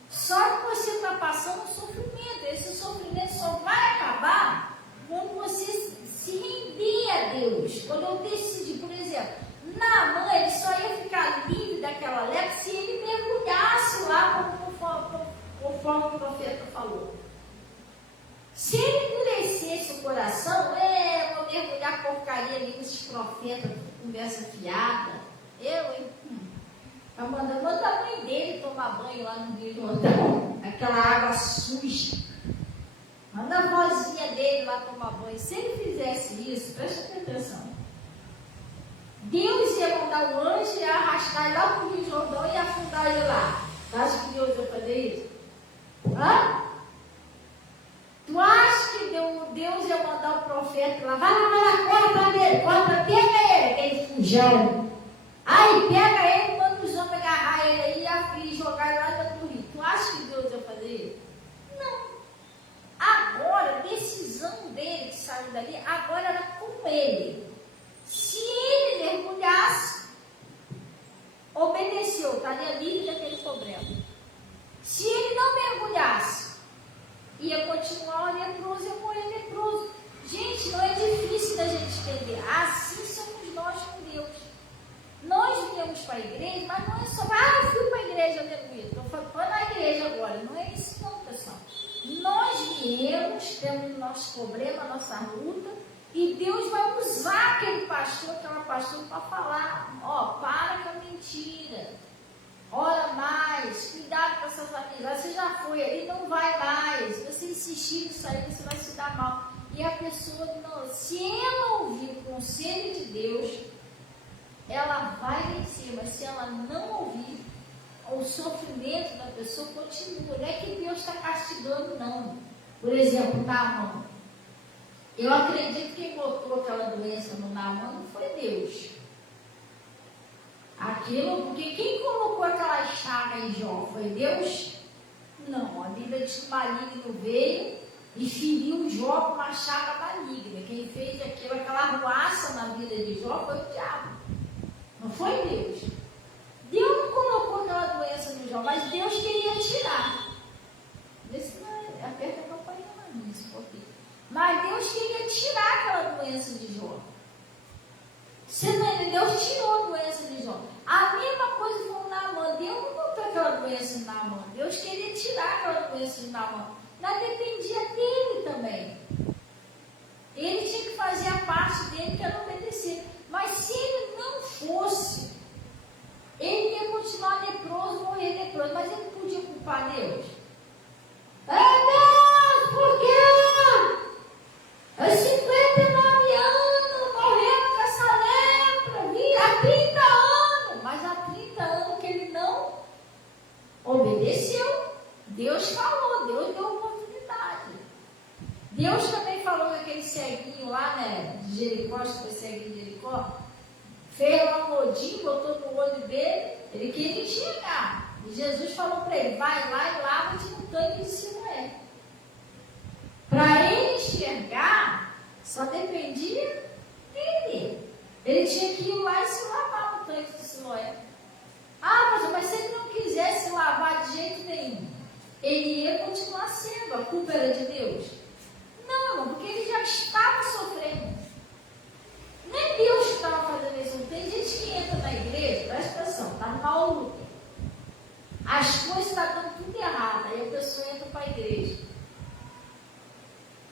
Só que você está passando um sofrimento. Esse sofrimento só vai acabar quando você se render a Deus. Quando eu decidi, por exemplo, Naamã, ele só ia ficar livre daquela lepra se ele mergulhasse lá conforme o profeta falou. Se ele endurecesse o coração, vou mergulhar porcaria ali com esses profetas, conversa fiada. Manda a mãe dele tomar banho lá no Rio Jordão, aquela água suja. Manda a vozinha dele lá tomar banho. Se ele fizesse isso, presta atenção. Deus ia mandar o anjo e arrastar ele lá para o Rio Jordão e afundar ele lá. Tu acha que Deus ia fazer isso? Tu acha que Deus ia mandar o profeta lá? Vai lá, corta ele, pega ele, aquele fujão. Aí pega ele, manda os homens agarrar ele aí e jogar ele lá dentro do rio. Tu acha que Deus ia fazer isso? Não. Agora, a decisão dele que saiu dali, agora era com ele. Se ele mergulhasse, obedeceu, estaria livre daquele problema. Se ele não mergulhasse, ia continuar leproso, ia morrer leproso. Gente, não é difícil da gente entender. Assim somos nós com Deus. Nós viemos para a igreja, mas não é só, eu fui para a igreja, aleluia. Estou falando na igreja agora. Não é isso não, pessoal. Nós viemos, temos nosso problema, nossa luta, e Deus vai usar aquele pastor, aquela pastora para falar, para com a mentira, ora mais, cuidado com essas amizades, você já foi ali, não vai mais, se você insistir nisso aí, você vai se dar mal. E a pessoa, se ela ouvir o conselho de Deus, ela vai vencer, mas se ela não ouvir, o sofrimento da pessoa continua. Não é que Deus está castigando, não. Por exemplo, Naamã. Eu acredito que quem botou aquela doença no Naamã não foi Deus. Porque quem colocou aquela chaga em Jó? Foi Deus? Não, a Bíblia diz que o maligno veio e feriu Jó com uma chaga maligna. Quem fez aquela arruaça na vida de Jó foi o diabo. Não foi Deus. Deus não colocou aquela doença no Jó, mas Deus queria tirar. Aperta a campanha nisso, porque. Mas Deus queria tirar aquela doença de Jó. Você não entendeu? Deus tirou a doença de Jó. A mesma coisa foi o Naamã. Deus não botou aquela doença no Naamã. Deus queria tirar aquela doença de Naamã. Mas dependia dele também. Ele tinha que fazer a parte leproso, mas ele podia culpar Deus. Deus, por quê? Aos 59 anos, morrendo com essa lepra, há 30 anos, mas há 30 anos que ele não obedeceu. Deus falou, Deus deu oportunidade. Deus também falou daquele ceguinho lá, né, de Jericó, acho que foi ceguinho de Jericó, fez lá um lodinho, botou no olho dele, ele queria enxergar. E Jesus falou para ele, vai lá e lava-te no tanque de Siloé. Para ele enxergar, só dependia dele. Ele tinha que ir lá e se lavar no tanque de Siloé. Pastor, mas se ele não quisesse lavar de jeito nenhum, ele ia continuar sendo, a culpa era de Deus? Não, irmão, porque ele já estava sofrendo. Nem Deus estava fazendo isso. Tem gente que entra na igreja, presta atenção, está numa luta. As coisas estão dando tudo errado, aí a pessoa entra para a igreja.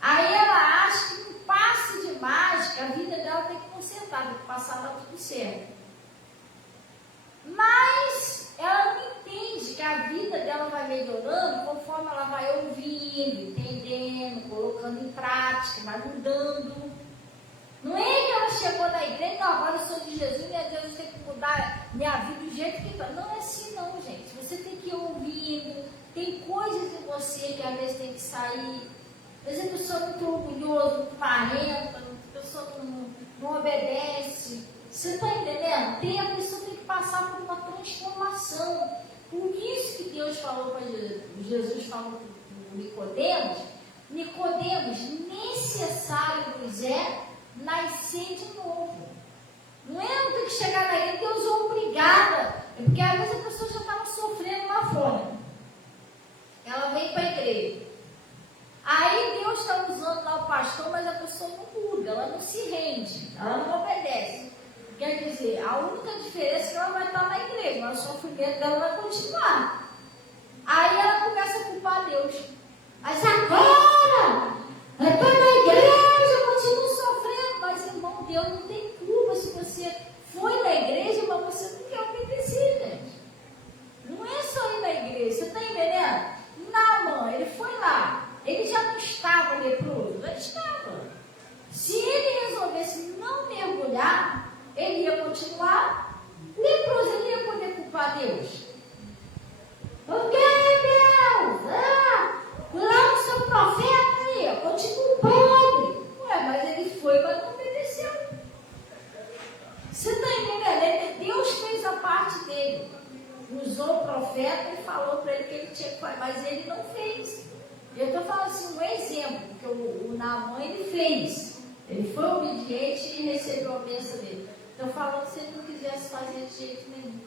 Aí ela acha que um passe de mágica, a vida dela tem que consertar, tem que passar lá tudo certo. Mas ela não entende que a vida dela vai melhorando conforme ela vai ouvindo, entendendo, colocando em prática, vai mudando. Não é que ela chegou na igreja, não, agora eu sou de Jesus, meu Deus, eu tenho que mudar minha vida do jeito que está. Não é assim não, gente. Você tem que ir ouvindo, tem coisas em você que às vezes tem que sair. Às vezes a pessoa é muito orgulhosa, muito marrenta, a pessoa não obedece. Você está entendendo? A pessoa tem que passar por uma transformação. Por isso que Deus falou para Jesus falou para Nicodemos, necessário nos é nascer de novo. Não é eu ter que chegar na igreja, Deus é obrigada. É porque às vezes a pessoa já estava sofrendo lá fora. Ela vem para a igreja. Aí Deus está usando lá o pastor, mas a pessoa não muda, ela não se rende, ela não obedece. Quer dizer, a única diferença é que ela vai estar na igreja, mas o sofrimento dela vai continuar. Aí ela começa a culpar Deus. Mas agora, eu estou na igreja, eu continuo sofrendo. Mas irmão, Deus não tem culpa se você foi na igreja, mas você não quer obedecer, gente. Não é só ir na igreja, você está entendendo? Naamã, ele foi lá, ele já não estava leproso, já estava. Se ele resolvesse não mergulhar, ele ia continuar leproso, ele ia poder culpar Deus. Por que Deus? Lá no seu profeta aí, eu continuo pobre. Ué, mas ele foi, mas não obedeceu. Você está entendendo? Deus fez a parte dele. Usou o profeta e falou para ele que ele tinha que fazer, mas ele não fez. Eu estou falando assim, um exemplo, que o Naamã ele fez. Ele foi obediente e recebeu a bênção dele. Estou falando se ele não quisesse fazer de jeito nenhum.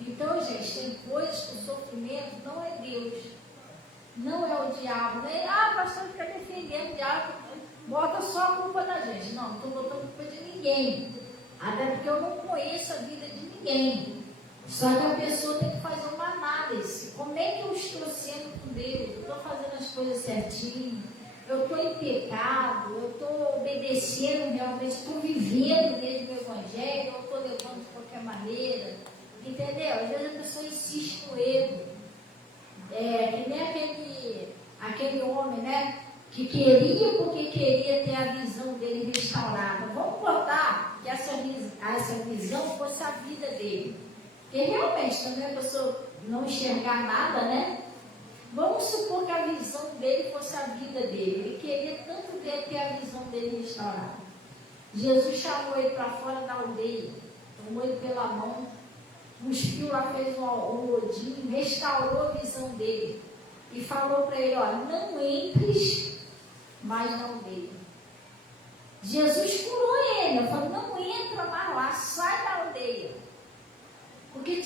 Então, gente, tem coisas que o sofrimento não é Deus. Não é o diabo. Não é, pastor, fica defendendo o diabo. Bota só a culpa da gente. Não estou botando culpa de ninguém. Até porque eu não conheço a vida de ninguém. Só que a pessoa tem que fazer uma análise. Como é que eu estou sendo com Deus? Eu estou fazendo as coisas certinho? Eu estou em pecado? Eu estou obedecendo realmente? Estou vivendo desde o evangelho? Ou estou levando de qualquer maneira? Entendeu? Às vezes a pessoa insiste no erro. Que nem aquele homem, né? Que queria porque queria ter a visão dele restaurada. Vamos botar que essa visão fosse a vida dele. Porque realmente também a pessoa não enxergar nada, né? Vamos supor que a visão dele fosse a vida dele. Ele queria tanto ter a visão dele restaurada. Jesus chamou ele para fora da aldeia, tomou ele pela mão, cuspiu lá, fez um lodinho, restaurou a visão dele e falou para ele, ó, não entres mais na aldeia. Jesus curou ele, falou, não entra mais lá, sai da aldeia. Porque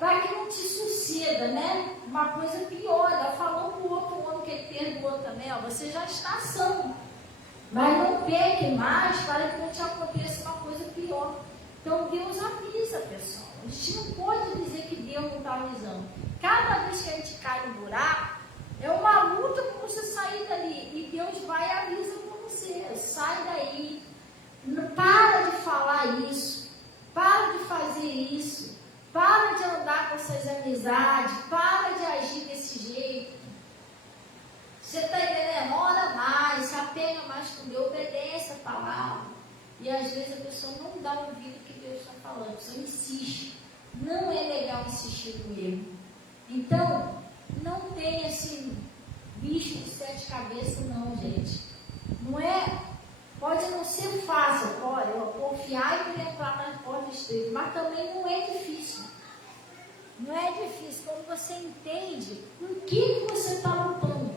para que não te suceda, né? Uma coisa pior. Ela falou para o outro homem que ele perdoou também, ó, você já está são. Mas não peque mais para que não te aconteça uma coisa pior. Então Deus avisa, pessoal. A gente não pode dizer que Deus não está avisando. Cada vez que a gente cai no buraco, é uma luta para você sair dali. E Deus vai e avisa para você. Sai daí. Para de falar isso. Para de fazer isso. Para de andar com essas amizades, para Você está entendendo? Ora mais, se apega mais com Deus, obedece a palavra. E às vezes a pessoa não dá ouvido ao que Deus está falando, a pessoa insiste. Não é legal insistir no erro. Então, não tem esse bicho de 7 cabeças, não, gente. Não é, pode não ser fácil, pode, confiar e entrar na porta estreita, mas também não é difícil. Não é difícil quando você entende com que você está lutando.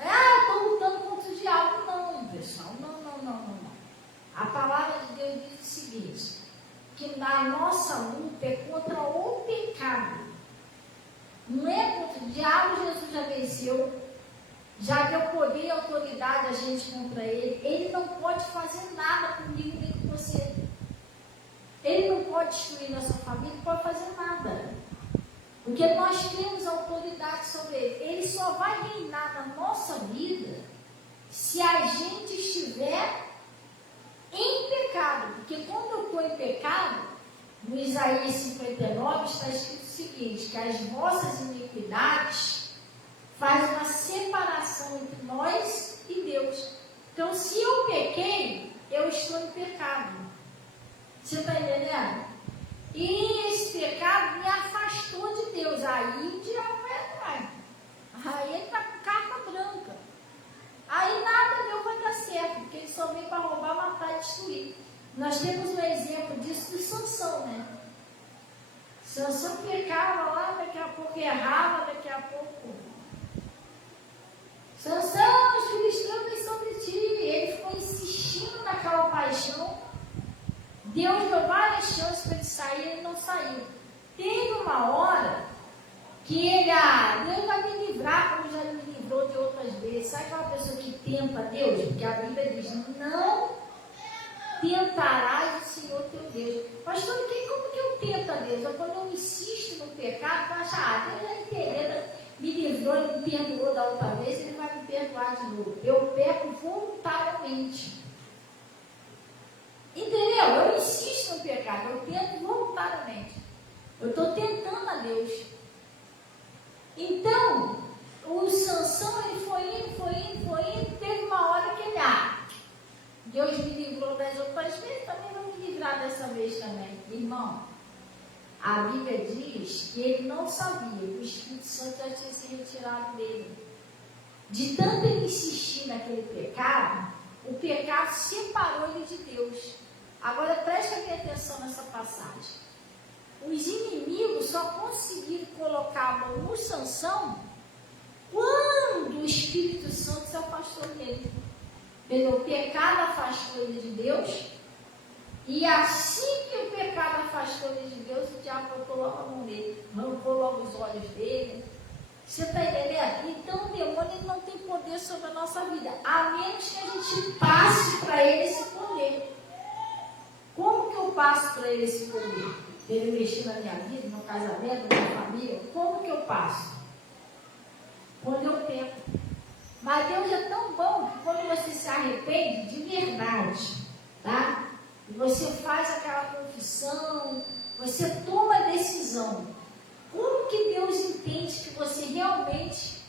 Estou lutando contra o diabo. Não, pessoal, não. A palavra de Deus diz o seguinte, que a nossa luta é contra o pecado. Não é contra o diabo. Jesus já venceu, já deu poder e autoridade a gente contra ele. Ele não pode fazer nada comigo nem com você. Ele não pode destruir nossa família, não pode fazer nada. Porque nós temos autoridade sobre ele. Ele só vai reinar na nossa vida se a gente estiver em pecado. Porque quando eu estou em pecado, no Isaías 59 está escrito o seguinte, que as vossas iniquidades fazem uma separação entre nós e Deus. Então, se eu pequei, eu estou em pecado. Você está entendendo? E esse pecado me afastou de Deus. Aí o diabo vai atrás. Aí ele está com carta branca. Aí nada meu vai dar certo, porque ele só vem para roubar, matar e destruir. Nós temos um exemplo disso do Sansão, né? Sansão pecava lá, daqui a pouco errava, daqui a pouco. Sansão, os filisteus vêm sobre ti. Ele ficou insistindo naquela paixão. Deus deu várias chances para ele sair, ele não saiu. Teve uma hora que ele, Deus vai me livrar, como já me livrou de outras vezes. Sabe aquela pessoa que tenta Deus? Porque a Bíblia diz, não tentarás o Senhor teu Deus. Pastor, como que eu tento a Deus? Eu, quando eu insisto no pecado, eu acho, Deus já entendeu, me livrou, ele me perdoou da outra vez, ele vai me perdoar de novo. Eu peco voluntariamente. Entendeu? Eu insisto no pecado, eu tento voluntariamente. Eu estou tentando a Deus. Então, o Sansão, ele foi indo, teve uma hora que ele, Deus me livrou das outras vezes, também vai me livrar dessa vez também. Irmão, a Bíblia diz que ele não sabia que o Espírito Santo já tinha se retirado dele. De tanto ele insistir naquele pecado, o pecado separou ele de Deus. Agora preste atenção nessa passagem. Os inimigos só conseguiram colocar a mão no Sansão quando o Espírito Santo se afastou dele. O pecado afastou ele de Deus, e assim que o pecado afastou ele de Deus, o diabo botou logo a mão nele, arrancou logo os olhos dele. Você está entendendo? Então o demônio ele não tem poder sobre a nossa vida, a menos que a gente passe para ele esse poder. Como que eu passo para ele esse poder? Ele mexer na minha vida, no casamento, na minha família? Como que eu passo? Quando eu peco. Mas Deus é tão bom que quando você se arrepende de verdade, tá? E você faz aquela confissão, você toma a decisão. Como que Deus entende que você realmente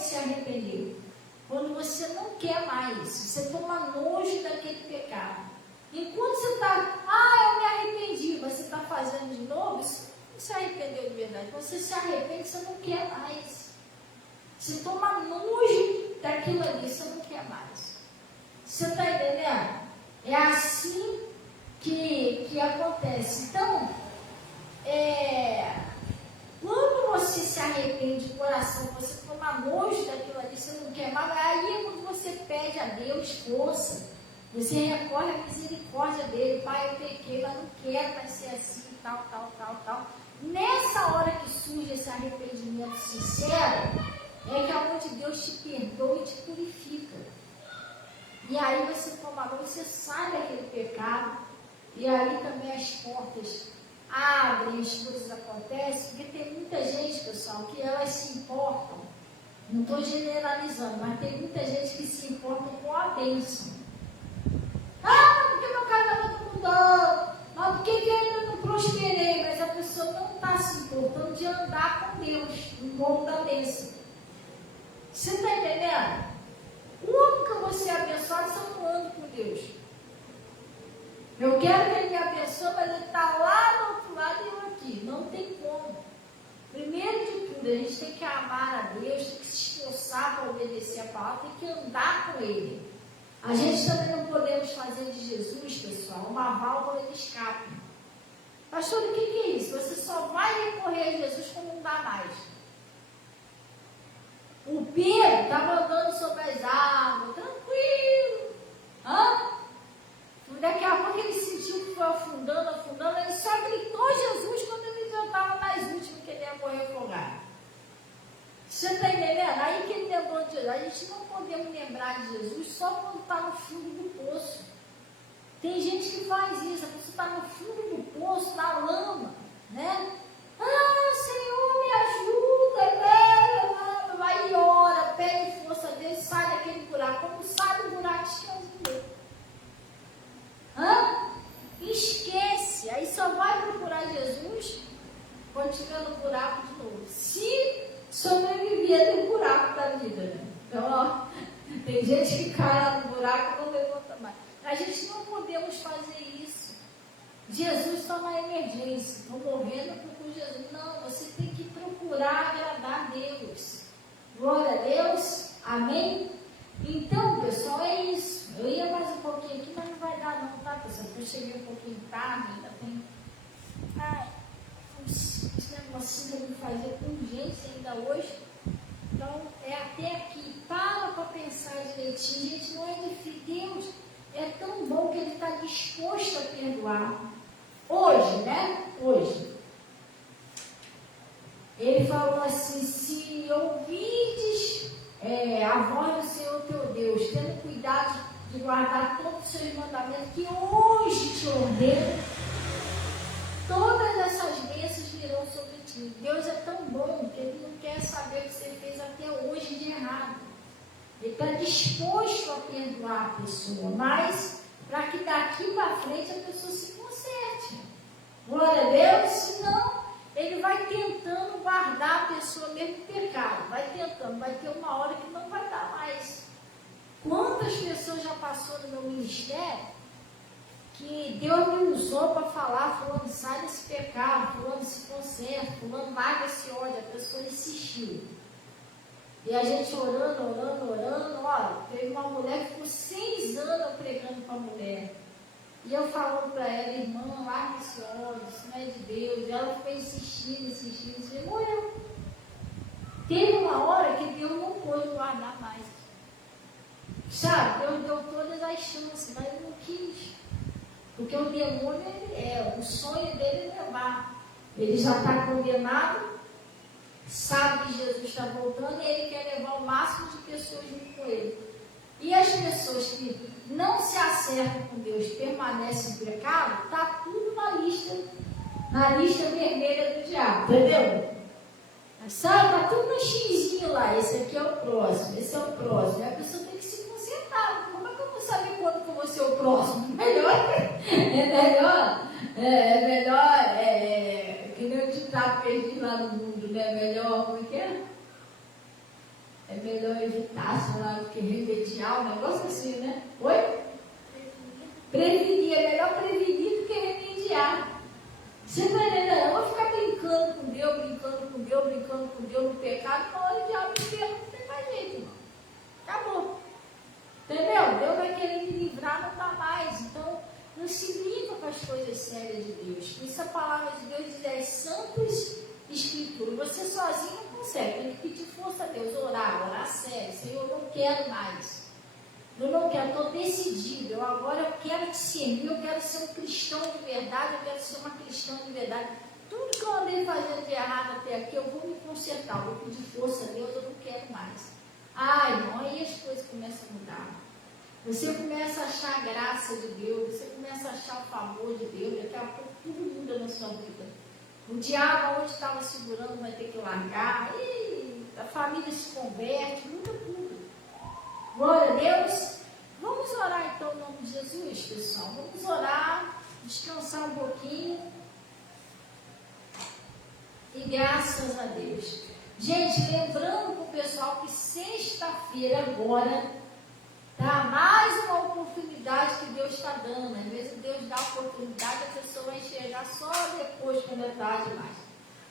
se arrependeu? Quando você não quer mais, você toma nojo daquele pecado. Enquanto você está, eu me arrependi, mas você está fazendo de novo, você não se arrependeu de verdade. Quando você se arrepende, você não quer mais. Você toma nojo daquilo ali, você não quer mais. Você está entendendo? É assim que acontece. Então, quando você se arrepende de coração, você toma nojo daquilo ali, você não quer mais, aí é quando você pede a Deus força. Você recorre à misericórdia dele. Pai, eu pequei, mas não quero mais ser assim, tal. Nessa hora que surge esse arrependimento sincero, é que é onde Deus te perdoa e te purifica. E aí você toma nojo, você sai daquele pecado, e aí também as portas abrem, as coisas acontecem, porque tem muita gente, pessoal, que elas se importam, não estou generalizando, mas tem muita gente que se importa com a bênção. Porque meu casamento não mudou, mas por que eu ainda não prosperei? Mas a pessoa não está se importando de andar com Deus, no mundo da bênção. Você está entendendo? Como que eu vou ser abençoado se eu não ando com Deus? Eu quero que Ele me abençoe, mas Ele está lá do outro lado e eu aqui. Não tem como. Primeiro de tudo, a gente tem que amar a Deus, tem que se esforçar para obedecer a palavra, tem que andar com Ele. A gente também não podemos fazer de Jesus, pessoal, uma válvula de escape. Pastor, o que é isso? Você só vai recorrer a Jesus quando não dá mais. O Pedro estava andando sobre as águas, tranquilo. Daqui a pouco ele sentiu que foi afundando, ele só gritou Jesus quando ele já estava mais último, que ele ia morrer afogado. Você está entendendo? Aí que ele lembrou de Jesus. A gente não podemos lembrar de Jesus só quando está no fundo do poço. Tem gente que faz isso, a pessoa está no fundo do poço, na lama, né? Senhor, me ajuda, vai e ora, pede força a Deus, sai daquele buraco. Como sai do buraco, esquece. Esquece, aí só vai procurar Jesus quando estiver no buraco de novo. Se sobreviver no buraco da vida, né? Então, tem gente que cai lá no buraco e não levanta mais. A gente não podemos fazer isso. Jesus está na emergência, estou morrendo por Jesus. Não, você tem que procurar agradar a Deus. Glória a Deus, amém? Então, pessoal, é isso. Eu ia mais um pouquinho aqui, mas não vai dar não, tá, pessoal? Porque eu cheguei um pouquinho tarde, ainda tem... esse negocinho que eu vou fazer com urgência ainda hoje. Então, é até aqui. Para pensar direitinho. Gente, não é de Deus. É tão bom que Ele está disposto a perdoar. Hoje, né? Hoje. Ele falou assim, se ouvides a voz do Senhor teu Deus, tendo cuidado de guardar todos os seus mandamentos, que hoje te ordeno, todas essas bênçãos virão sobre ti. Deus é tão bom que Ele não quer saber o que você fez até hoje de errado. Ele está disposto a perdoar a pessoa, mas para que daqui para frente a pessoa se conserte. Glória a Deus, senão ele vai tentando guardar a pessoa mesmo em pecado, vai tentando, vai ter uma hora que não vai dar mais. Quantas pessoas já passou no meu ministério que Deus me usou para falar, fulano, sai desse pecado, fulano, se conserta, fulano, larga esse ódio, a pessoa insistiu. E a gente orando, olha, teve uma mulher que ficou 6 anos pregando para a mulher. E eu falando para ela, irmã, larga esse ódio, isso não é de Deus. E ela foi insistindo, e morreu. Teve uma hora que Deus não pôde guardar mais. Sabe, Deus deu todas as chances, mas ele não quis. Porque o demônio, o sonho dele é levar. Ele já está condenado, sabe que Jesus está voltando e ele quer levar o máximo de pessoas junto com ele. E as pessoas que não se acertam com Deus, permanecem em pecado, está tudo na lista vermelha do diabo, entendeu? Sabe, está tudo no xizinho lá, esse aqui é o próximo, esse é o próximo. E a pessoa tem que se consertar. Como é que eu vou saber quando que eu vou ser o próximo? Que nem o ditado que eles dizem lá no mundo, né? Melhor, como é que é? É melhor evitar, sei lá, do que remediar, um negócio assim, né? Oi? Prevenir, é melhor prevenir do que remediar. Você não entendeu? Eu vou ficar brincando com Deus no pecado, na hora o diabo me pega, não tem mais jeito, irmão. Acabou. Entendeu? Deus vai querer me livrar, não dá mais. Então, não se brinca com as coisas sérias de Deus. Isso a palavra de Deus diz, as santas escrituras. Você sozinho não consegue, tem que pedir força a Deus, orar sério. Senhor, eu não quero mais. Eu não quero, estou decidido. Eu quero te servir, eu quero ser um cristão de verdade, eu quero ser uma cristã de verdade. Tudo que eu andei fazendo de errado até aqui, eu vou me consertar, eu vou pedir força a Deus, eu não quero mais. Irmão, aí as coisas começam a mudar. Você começa a achar a graça de Deus, você começa a achar o favor de Deus, daqui a pouco tudo muda na sua vida. O diabo, onde estava segurando, vai ter que largar, a família se converte, muda tudo. Glória a Deus. Vamos orar então em nome de Jesus, pessoal. Vamos orar, descansar um pouquinho. E graças a Deus. Gente, lembrando para o pessoal que sexta-feira agora, tá? Mais uma oportunidade que Deus está dando. Às vezes Deus dá oportunidade, a pessoa vai enxergar só depois, quando é tarde demais.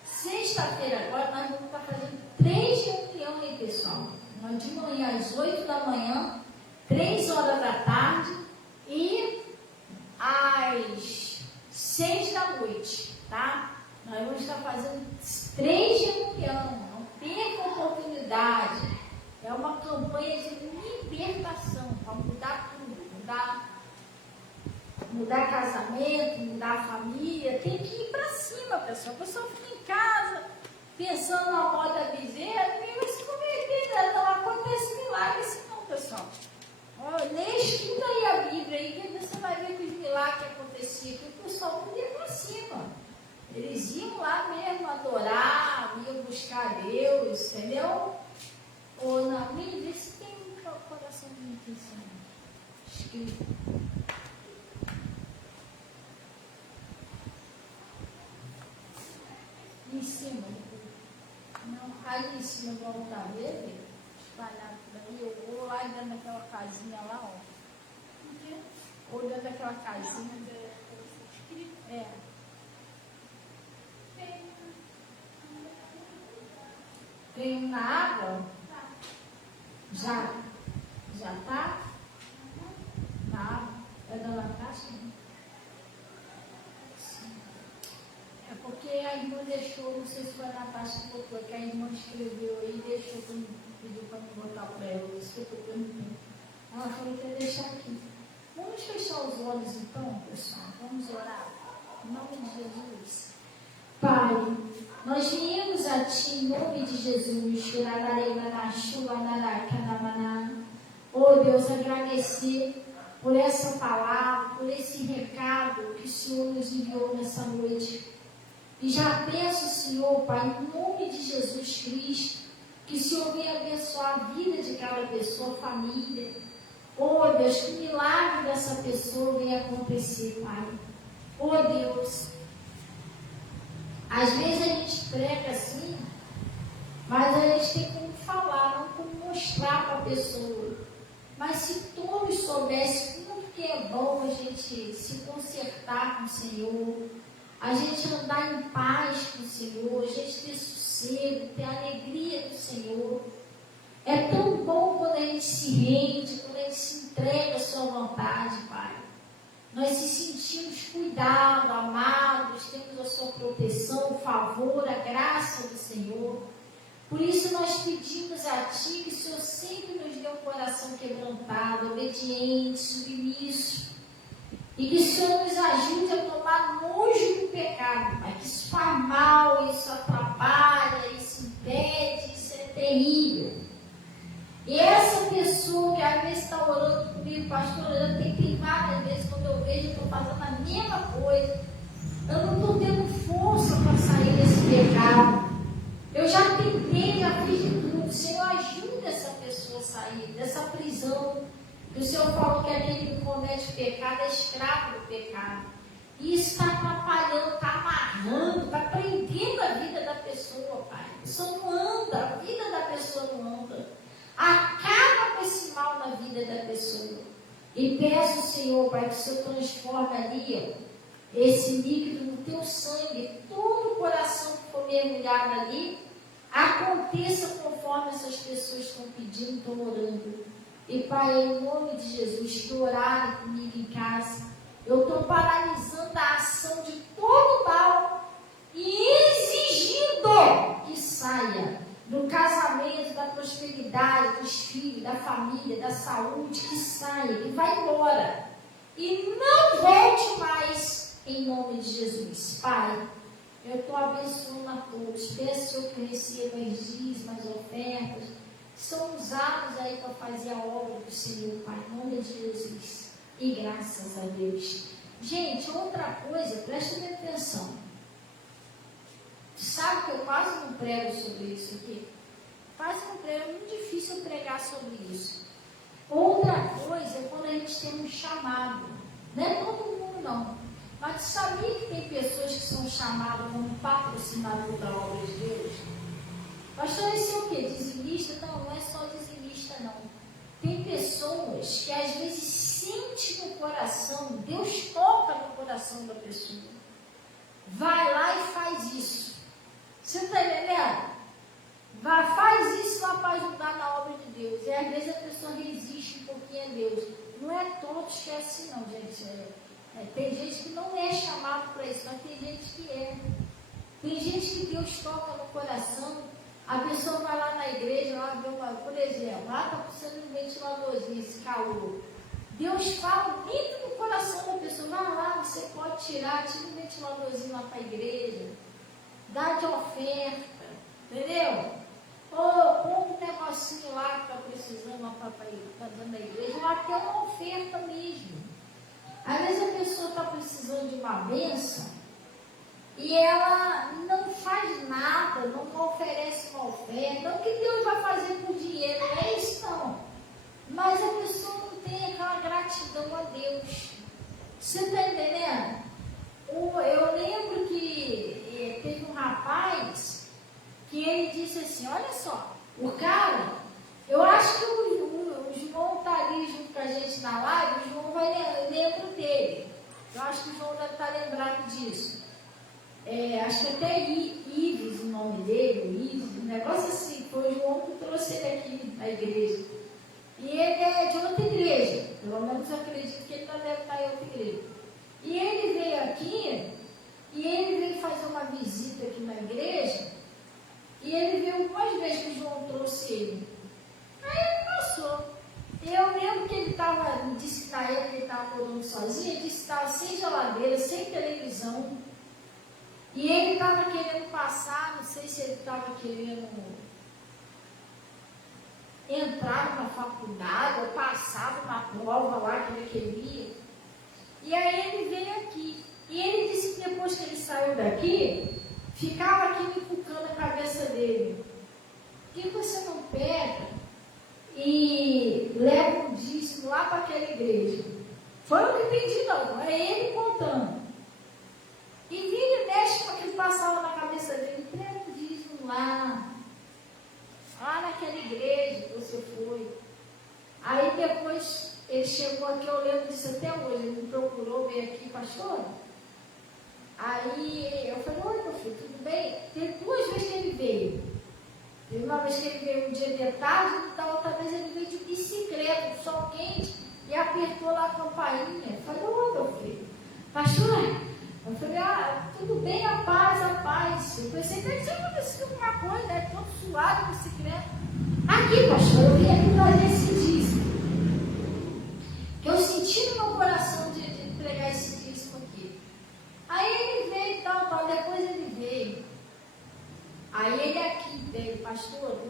Sexta-feira agora nós vamos estar fazendo 3 reuniões aí, pessoal. De manhã às 8 da manhã, 3 horas da tarde e às 6 da noite, tá? Nós vamos estar fazendo 3 reuniões. Não perca a oportunidade. É uma campanha de libertação para mudar tudo, mudar casamento, mudar família. Tem que ir para cima, pessoal. A pessoa fica em casa pensando na moda bezerra, ninguém vai se converter, né? Não acontece milagre assim não, pessoal. Estuda aí a Bíblia aí, que você vai ver que os milagres que aconteciam, que o pessoal não ia para cima. Eles iam lá mesmo adorar, iam buscar Deus, entendeu? Ou na Bíblia, vê se tem um coração de intenção escrito. Em cima. Não, ali em cima do altar dele, espalhado por aí, eu vou lá dentro daquela casinha lá, ó. Ou dentro daquela casinha. É. Tem na água? Já tá? Na água? É da Natasha? É porque a irmã deixou, não sei se foi a Natasha que botou, que a irmã escreveu aí e deixou, pediu para me botar para ela, isso que eu estou perguntando. Ela falou que ia deixar aqui. Vamos fechar os olhos então, pessoal? Vamos orar? Em nome de Jesus. Pai, nós viemos a Ti em nome de Jesus. Oh Deus, agradecer por essa palavra, por esse recado que o Senhor nos enviou nessa noite. E já peço, Senhor, Pai, em nome de Jesus Cristo, que o Senhor venha abençoar a vida de cada pessoa, família. Oh Deus, que o milagre dessa pessoa venha acontecer, Pai. Oh Deus, às vezes a gente prega assim, mas a gente tem como falar, não como mostrar para a pessoa. Mas se todos soubessem como que é bom a gente se consertar com o Senhor, a gente andar em paz com o Senhor, a gente ter sossego, ter a alegria do Senhor. É tão bom quando a gente se rende, quando a gente se entrega à sua vontade, Pai. Nós se sentimos cuidados, amados, temos a sua proteção, o favor, a graça do Senhor. Por isso nós pedimos a Ti que o Senhor sempre nos dê um coração quebrantado, obediente, submisso. E que o Senhor nos ajude a tomar nojo do pecado, Pai. Que isso faz mal, isso atrapalha, isso impede, isso é terrível. E essa pessoa que às vezes está orando comigo, pastor, orando, tem várias vezes quando eu vejo, eu estou fazendo a mesma coisa. Eu não estou tendo força para sair desse pecado. Eu já tentei, já fiz de tudo. Senhor, ajuda essa pessoa a sair dessa prisão. Que o Senhor falou que aquele que comete pecado é escravo do pecado. E isso está atrapalhando, está amarrando, está prendendo a vida da pessoa, Pai. A pessoa não anda, a vida da pessoa não anda. Acaba com esse mal na vida da pessoa. E peço, Senhor, Pai, que o Senhor transforme ali esse líquido no Teu sangue. Todo o coração que for mergulhado ali, aconteça conforme essas pessoas estão pedindo, estão orando. E, Pai, em nome de Jesus, que orarem comigo em casa, eu estou paralisando a ação de todo mal e exigindo que saia do casamento, da prosperidade, dos filhos, da família, da saúde, que saia, que vá embora. E não volte mais em nome de Jesus. Pai, eu estou abençoando a todos. Peço, Senhor, que receba as dízimos, as ofertas, que são usados aí para fazer a obra do Senhor, Pai, em nome de Jesus. E graças a Deus. Gente, outra coisa, preste atenção. Sabe que eu quase não prego sobre isso aqui? Quase não prego, é muito difícil eu pregar sobre isso. Outra coisa é quando a gente tem um chamado. Não é todo mundo, não. Mas sabia que tem pessoas que são chamadas como patrocinador da obra obra de Deus? Pastor, esse é o quê? Dizimista? Não, não é só dizimista, não. Tem pessoas que às vezes sentem no coração, Deus toca no coração da pessoa. Vai lá e faz isso. Você está entendendo? Faz isso lá para ajudar na obra de Deus. E às vezes a pessoa resiste um pouquinho a Deus. Não é todos que é assim, não, gente. Tem gente que não é chamado para isso, mas tem gente que é. Tem gente que Deus toca no coração. A pessoa vai lá na igreja, lá vê por exemplo, lá está precisando de um ventiladorzinho, esse calor. Deus fala dentro do coração da pessoa, vai lá, você pode tira um ventiladorzinho lá para a igreja, dá de oferta, entendeu? Ou põe um negocinho lá que está precisando lá para dentro da igreja, ou até uma oferta mesmo. Às vezes a pessoa está precisando de uma bênção e ela não faz nada, não oferece uma oferta. Não que Deus vai fazer por dinheiro, não é isso não. Mas a pessoa não tem aquela gratidão a Deus. Você está entendendo? Eu lembro que teve um rapaz que ele disse assim, olha só, o cara, eu acho que o João está ali junto com a gente na live, o João vai lembrar dele. Eu acho que o João deve estar lembrado disso. Acho que até Ives, o nome dele, Ives, um negócio assim, foi o João que trouxe ele aqui na igreja. E ele é de outra igreja, pelo menos eu acredito que ele não deve estar em outra igreja. E ele veio aqui, e ele veio fazer uma visita aqui na igreja, e ele veio algumas vezes que o João trouxe ele. Aí ele passou. Eu lembro que ele disse que na época ele estava morando sozinho, ele disse que estava sem geladeira, sem televisão. E ele estava querendo passar, não sei se ele estava querendo entrar numa faculdade, ou passar uma prova lá que ele queria. E aí ele veio aqui. E ele disse que depois que ele saiu daqui, ficava aqui me cucando a cabeça dele. Por que você não pega e leva um dízimo lá para aquela igreja? Foi o que pedi, não é ele contando. E vira e mexe com aquilo que passava na cabeça dele, entrega um dízimo lá naquela igreja que você foi. Aí depois ele chegou aqui, eu lembro disso até hoje, ele me procurou, veio aqui, pastor. Aí eu falei, oi meu filho, tudo bem? Teve 2 vezes que ele veio. Teve uma vez que ele veio um dia de tarde, e da outra vez ele veio de bicicleta, com sol quente, e apertou lá a campainha. Eu falei, oi meu filho, pastor. Eu falei, tudo bem, a paz. Eu pensei que tinha acontecido alguma coisa, né? Todo suado, bicicleta. Aqui, pastor, eu vim aqui trazer esse dízimo. Que eu senti no meu coração de entregar esse dízimo aqui. Aí ele veio e tal, depois ele veio. Aí ele aqui veio, pastor,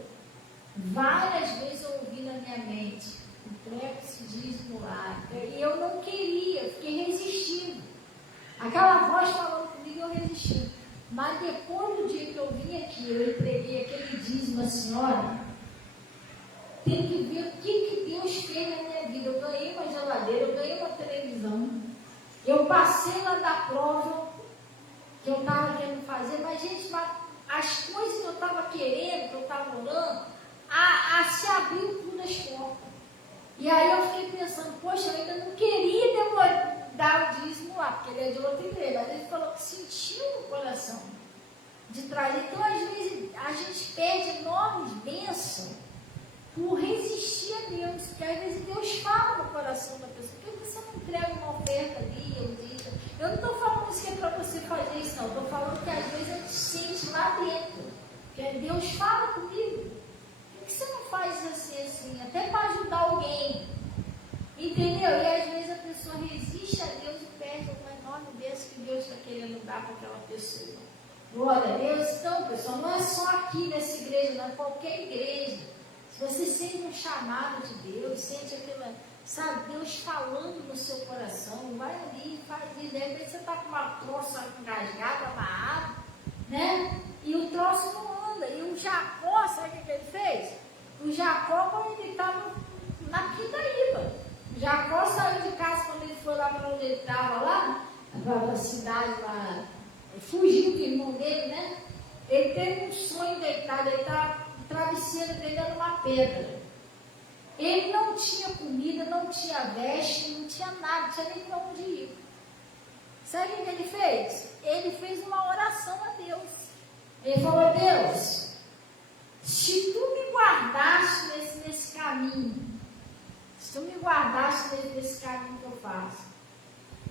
várias vezes eu ouvi na minha mente, entrega esse dízimo lá. E eu não queria, fiquei resistindo. Aquela voz falando comigo, eu resisti. Mas depois do dia que eu vim aqui, eu entreguei aquele dízimo à senhora. Tem que ver o que Deus fez na minha vida. Eu ganhei uma geladeira, eu ganhei uma televisão. Eu passei lá da prova que eu estava querendo fazer. Mas, gente, as coisas que eu estava querendo, que eu estava orando, se abriu tudo as portas. E aí eu fiquei pensando, poxa, eu ainda não queria dar o dízimo lá, porque ele é de outra igreja. Mas ele falou que sentiu no coração de trazer. Então, às vezes, a gente perde enormes bênçãos por resistir a Deus. Porque às vezes Deus fala no coração da pessoa. Por que você não entrega uma oferta ali, eu não estou falando isso que é para você fazer isso, não. Estou falando que às vezes a gente sente lá dentro. Que Deus fala comigo. Por que você não faz assim, até para ajudar alguém? Entendeu? E às vezes a pessoa resiste a Deus e perde uma enorme bênção que Deus está querendo dar para aquela pessoa. Glória a Deus. Então, pessoal, não é só aqui nessa igreja, não é qualquer igreja. Se você sente um chamado de Deus, sente aquela, sabe, Deus falando no seu coração, vai ali, faz isso. De repente você está com uma troça engasgada, amarrada, né? E o troço não anda. E o Jacó, sabe o que ele fez? O Jacó, quando ele estava na Pindaíba. Jacó saiu de casa quando ele foi lá para onde ele estava lá, para a cidade lá, fugiu do irmão dele, né? Ele teve um sonho deitado, ele estava travesseiro pegando uma pedra. Ele não tinha comida, não tinha veste, não tinha nada, não tinha nem para onde ir. Sabe o que ele fez? Ele fez uma oração a Deus. Ele falou: Deus, se tu me guardaste nesse caminho, se tu me guardaste nesse caminho que eu faço,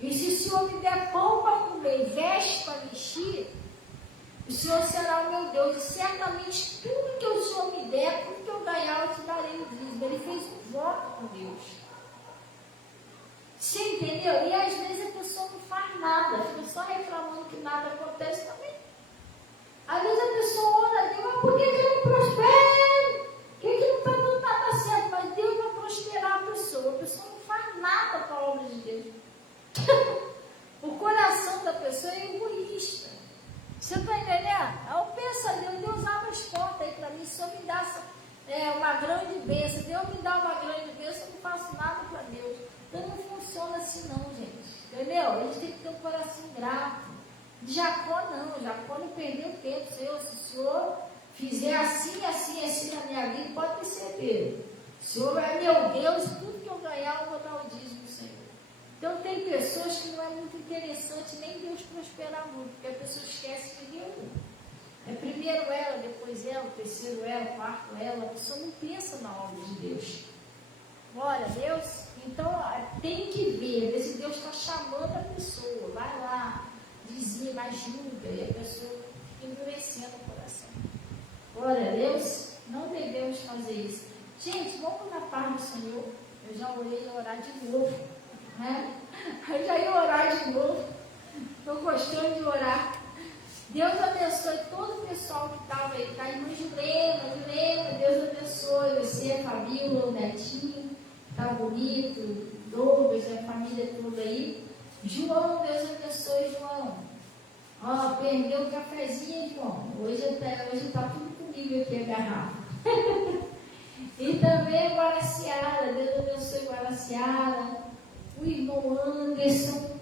e se o Senhor me der pão para comer e veste para vestir, o Senhor será o meu Deus, e certamente tudo que o Senhor me der, tudo que eu ganhar, eu te darei o dízimo. Ele fez um voto com Deus. Você entendeu? E às vezes a pessoa não faz nada, fica só reclamando que nada acontece também. Às vezes a pessoa ora a Deus: mas por que eu não prospero? Por que não está dando nada certo? Mas Deus vai prosperar a pessoa não faz nada para a obra de Deus. O coração da pessoa é egoísta. Você está entendendo? Eu penso a Deus: Deus abre as portas aí para mim, se eu me dá uma grande bênção, Deus me dá uma grande bênção, eu não faço nada para Deus. Então não funciona assim não, gente. Entendeu? A gente tem que ter um coração grato. Jacó não perdeu tempo. Senhor, se o Senhor fizer assim, assim, assim na minha vida, pode ter certeza. O Senhor é meu Deus, tudo que eu ganhar eu vou dar o dízimo, Senhor. Então tem pessoas que não é muito interessante nem Deus prosperar muito, porque a pessoa esquece de Deus. É primeiro ela, depois ela, terceiro ela, quarto ela. A pessoa não pensa na obra de Deus. Glória a Deus. Então tem que ver se Deus está chamando a pessoa. Vai lá, dizia, mas ajuda, e a pessoa endurecendo o coração. Glória a Deus. Não devemos fazer isso. Gente, vamos na paz do Senhor. Eu já orei e orar de novo, né? Eu já ia orar de novo. Estou gostando de orar. Deus abençoe todo o pessoal que estava aí. Está aí no Jurema. Deus abençoe você, a Fabíola, o Netinho. Está bonito. Douglas, a família toda aí. João, Deus abençoe, João. Ó, perdeu o cafezinho, João. Hoje está tudo comigo aqui, a garrafa. E também Guaraciara. Deus abençoe Guaraciara. O irmão Anderson.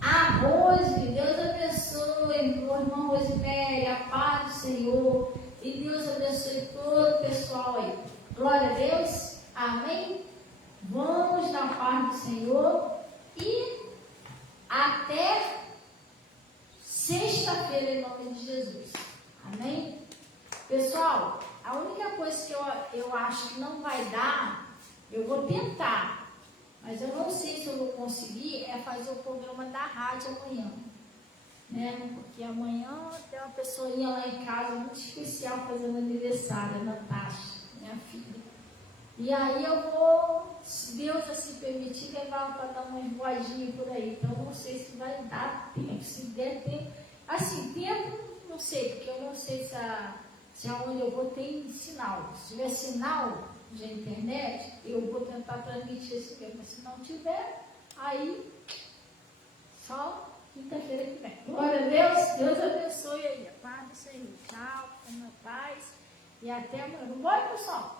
A Rose, Deus abençoe, o irmão Rosemary, a paz do Senhor, e Deus abençoe todo o pessoal aí. Glória a Deus, amém? Vamos na paz do Senhor e até sexta-feira em nome de Jesus, amém? Pessoal, a única coisa que eu acho que não vai dar, eu vou tentar. Mas eu não sei se eu vou conseguir fazer o programa da rádio amanhã, né? Porque amanhã tem uma pessoinha lá em casa muito especial fazendo aniversário, a Natasha, minha filha. E aí eu vou, se Deus assim permitir, levar ela para dar umas voadinhas por aí. Então não sei se vai dar tempo, se der tempo. Assim, tempo não sei, porque eu não sei se aonde eu vou tem sinal. Se tiver sinal de internet, eu vou tentar transmitir esse tempo. Mas se não tiver, aí só quinta-feira que vem. Glória a Deus, Deus abençoe aí. A paz do Senhor. Tchau, com a paz. E até amanhã. Vamos embora, pessoal?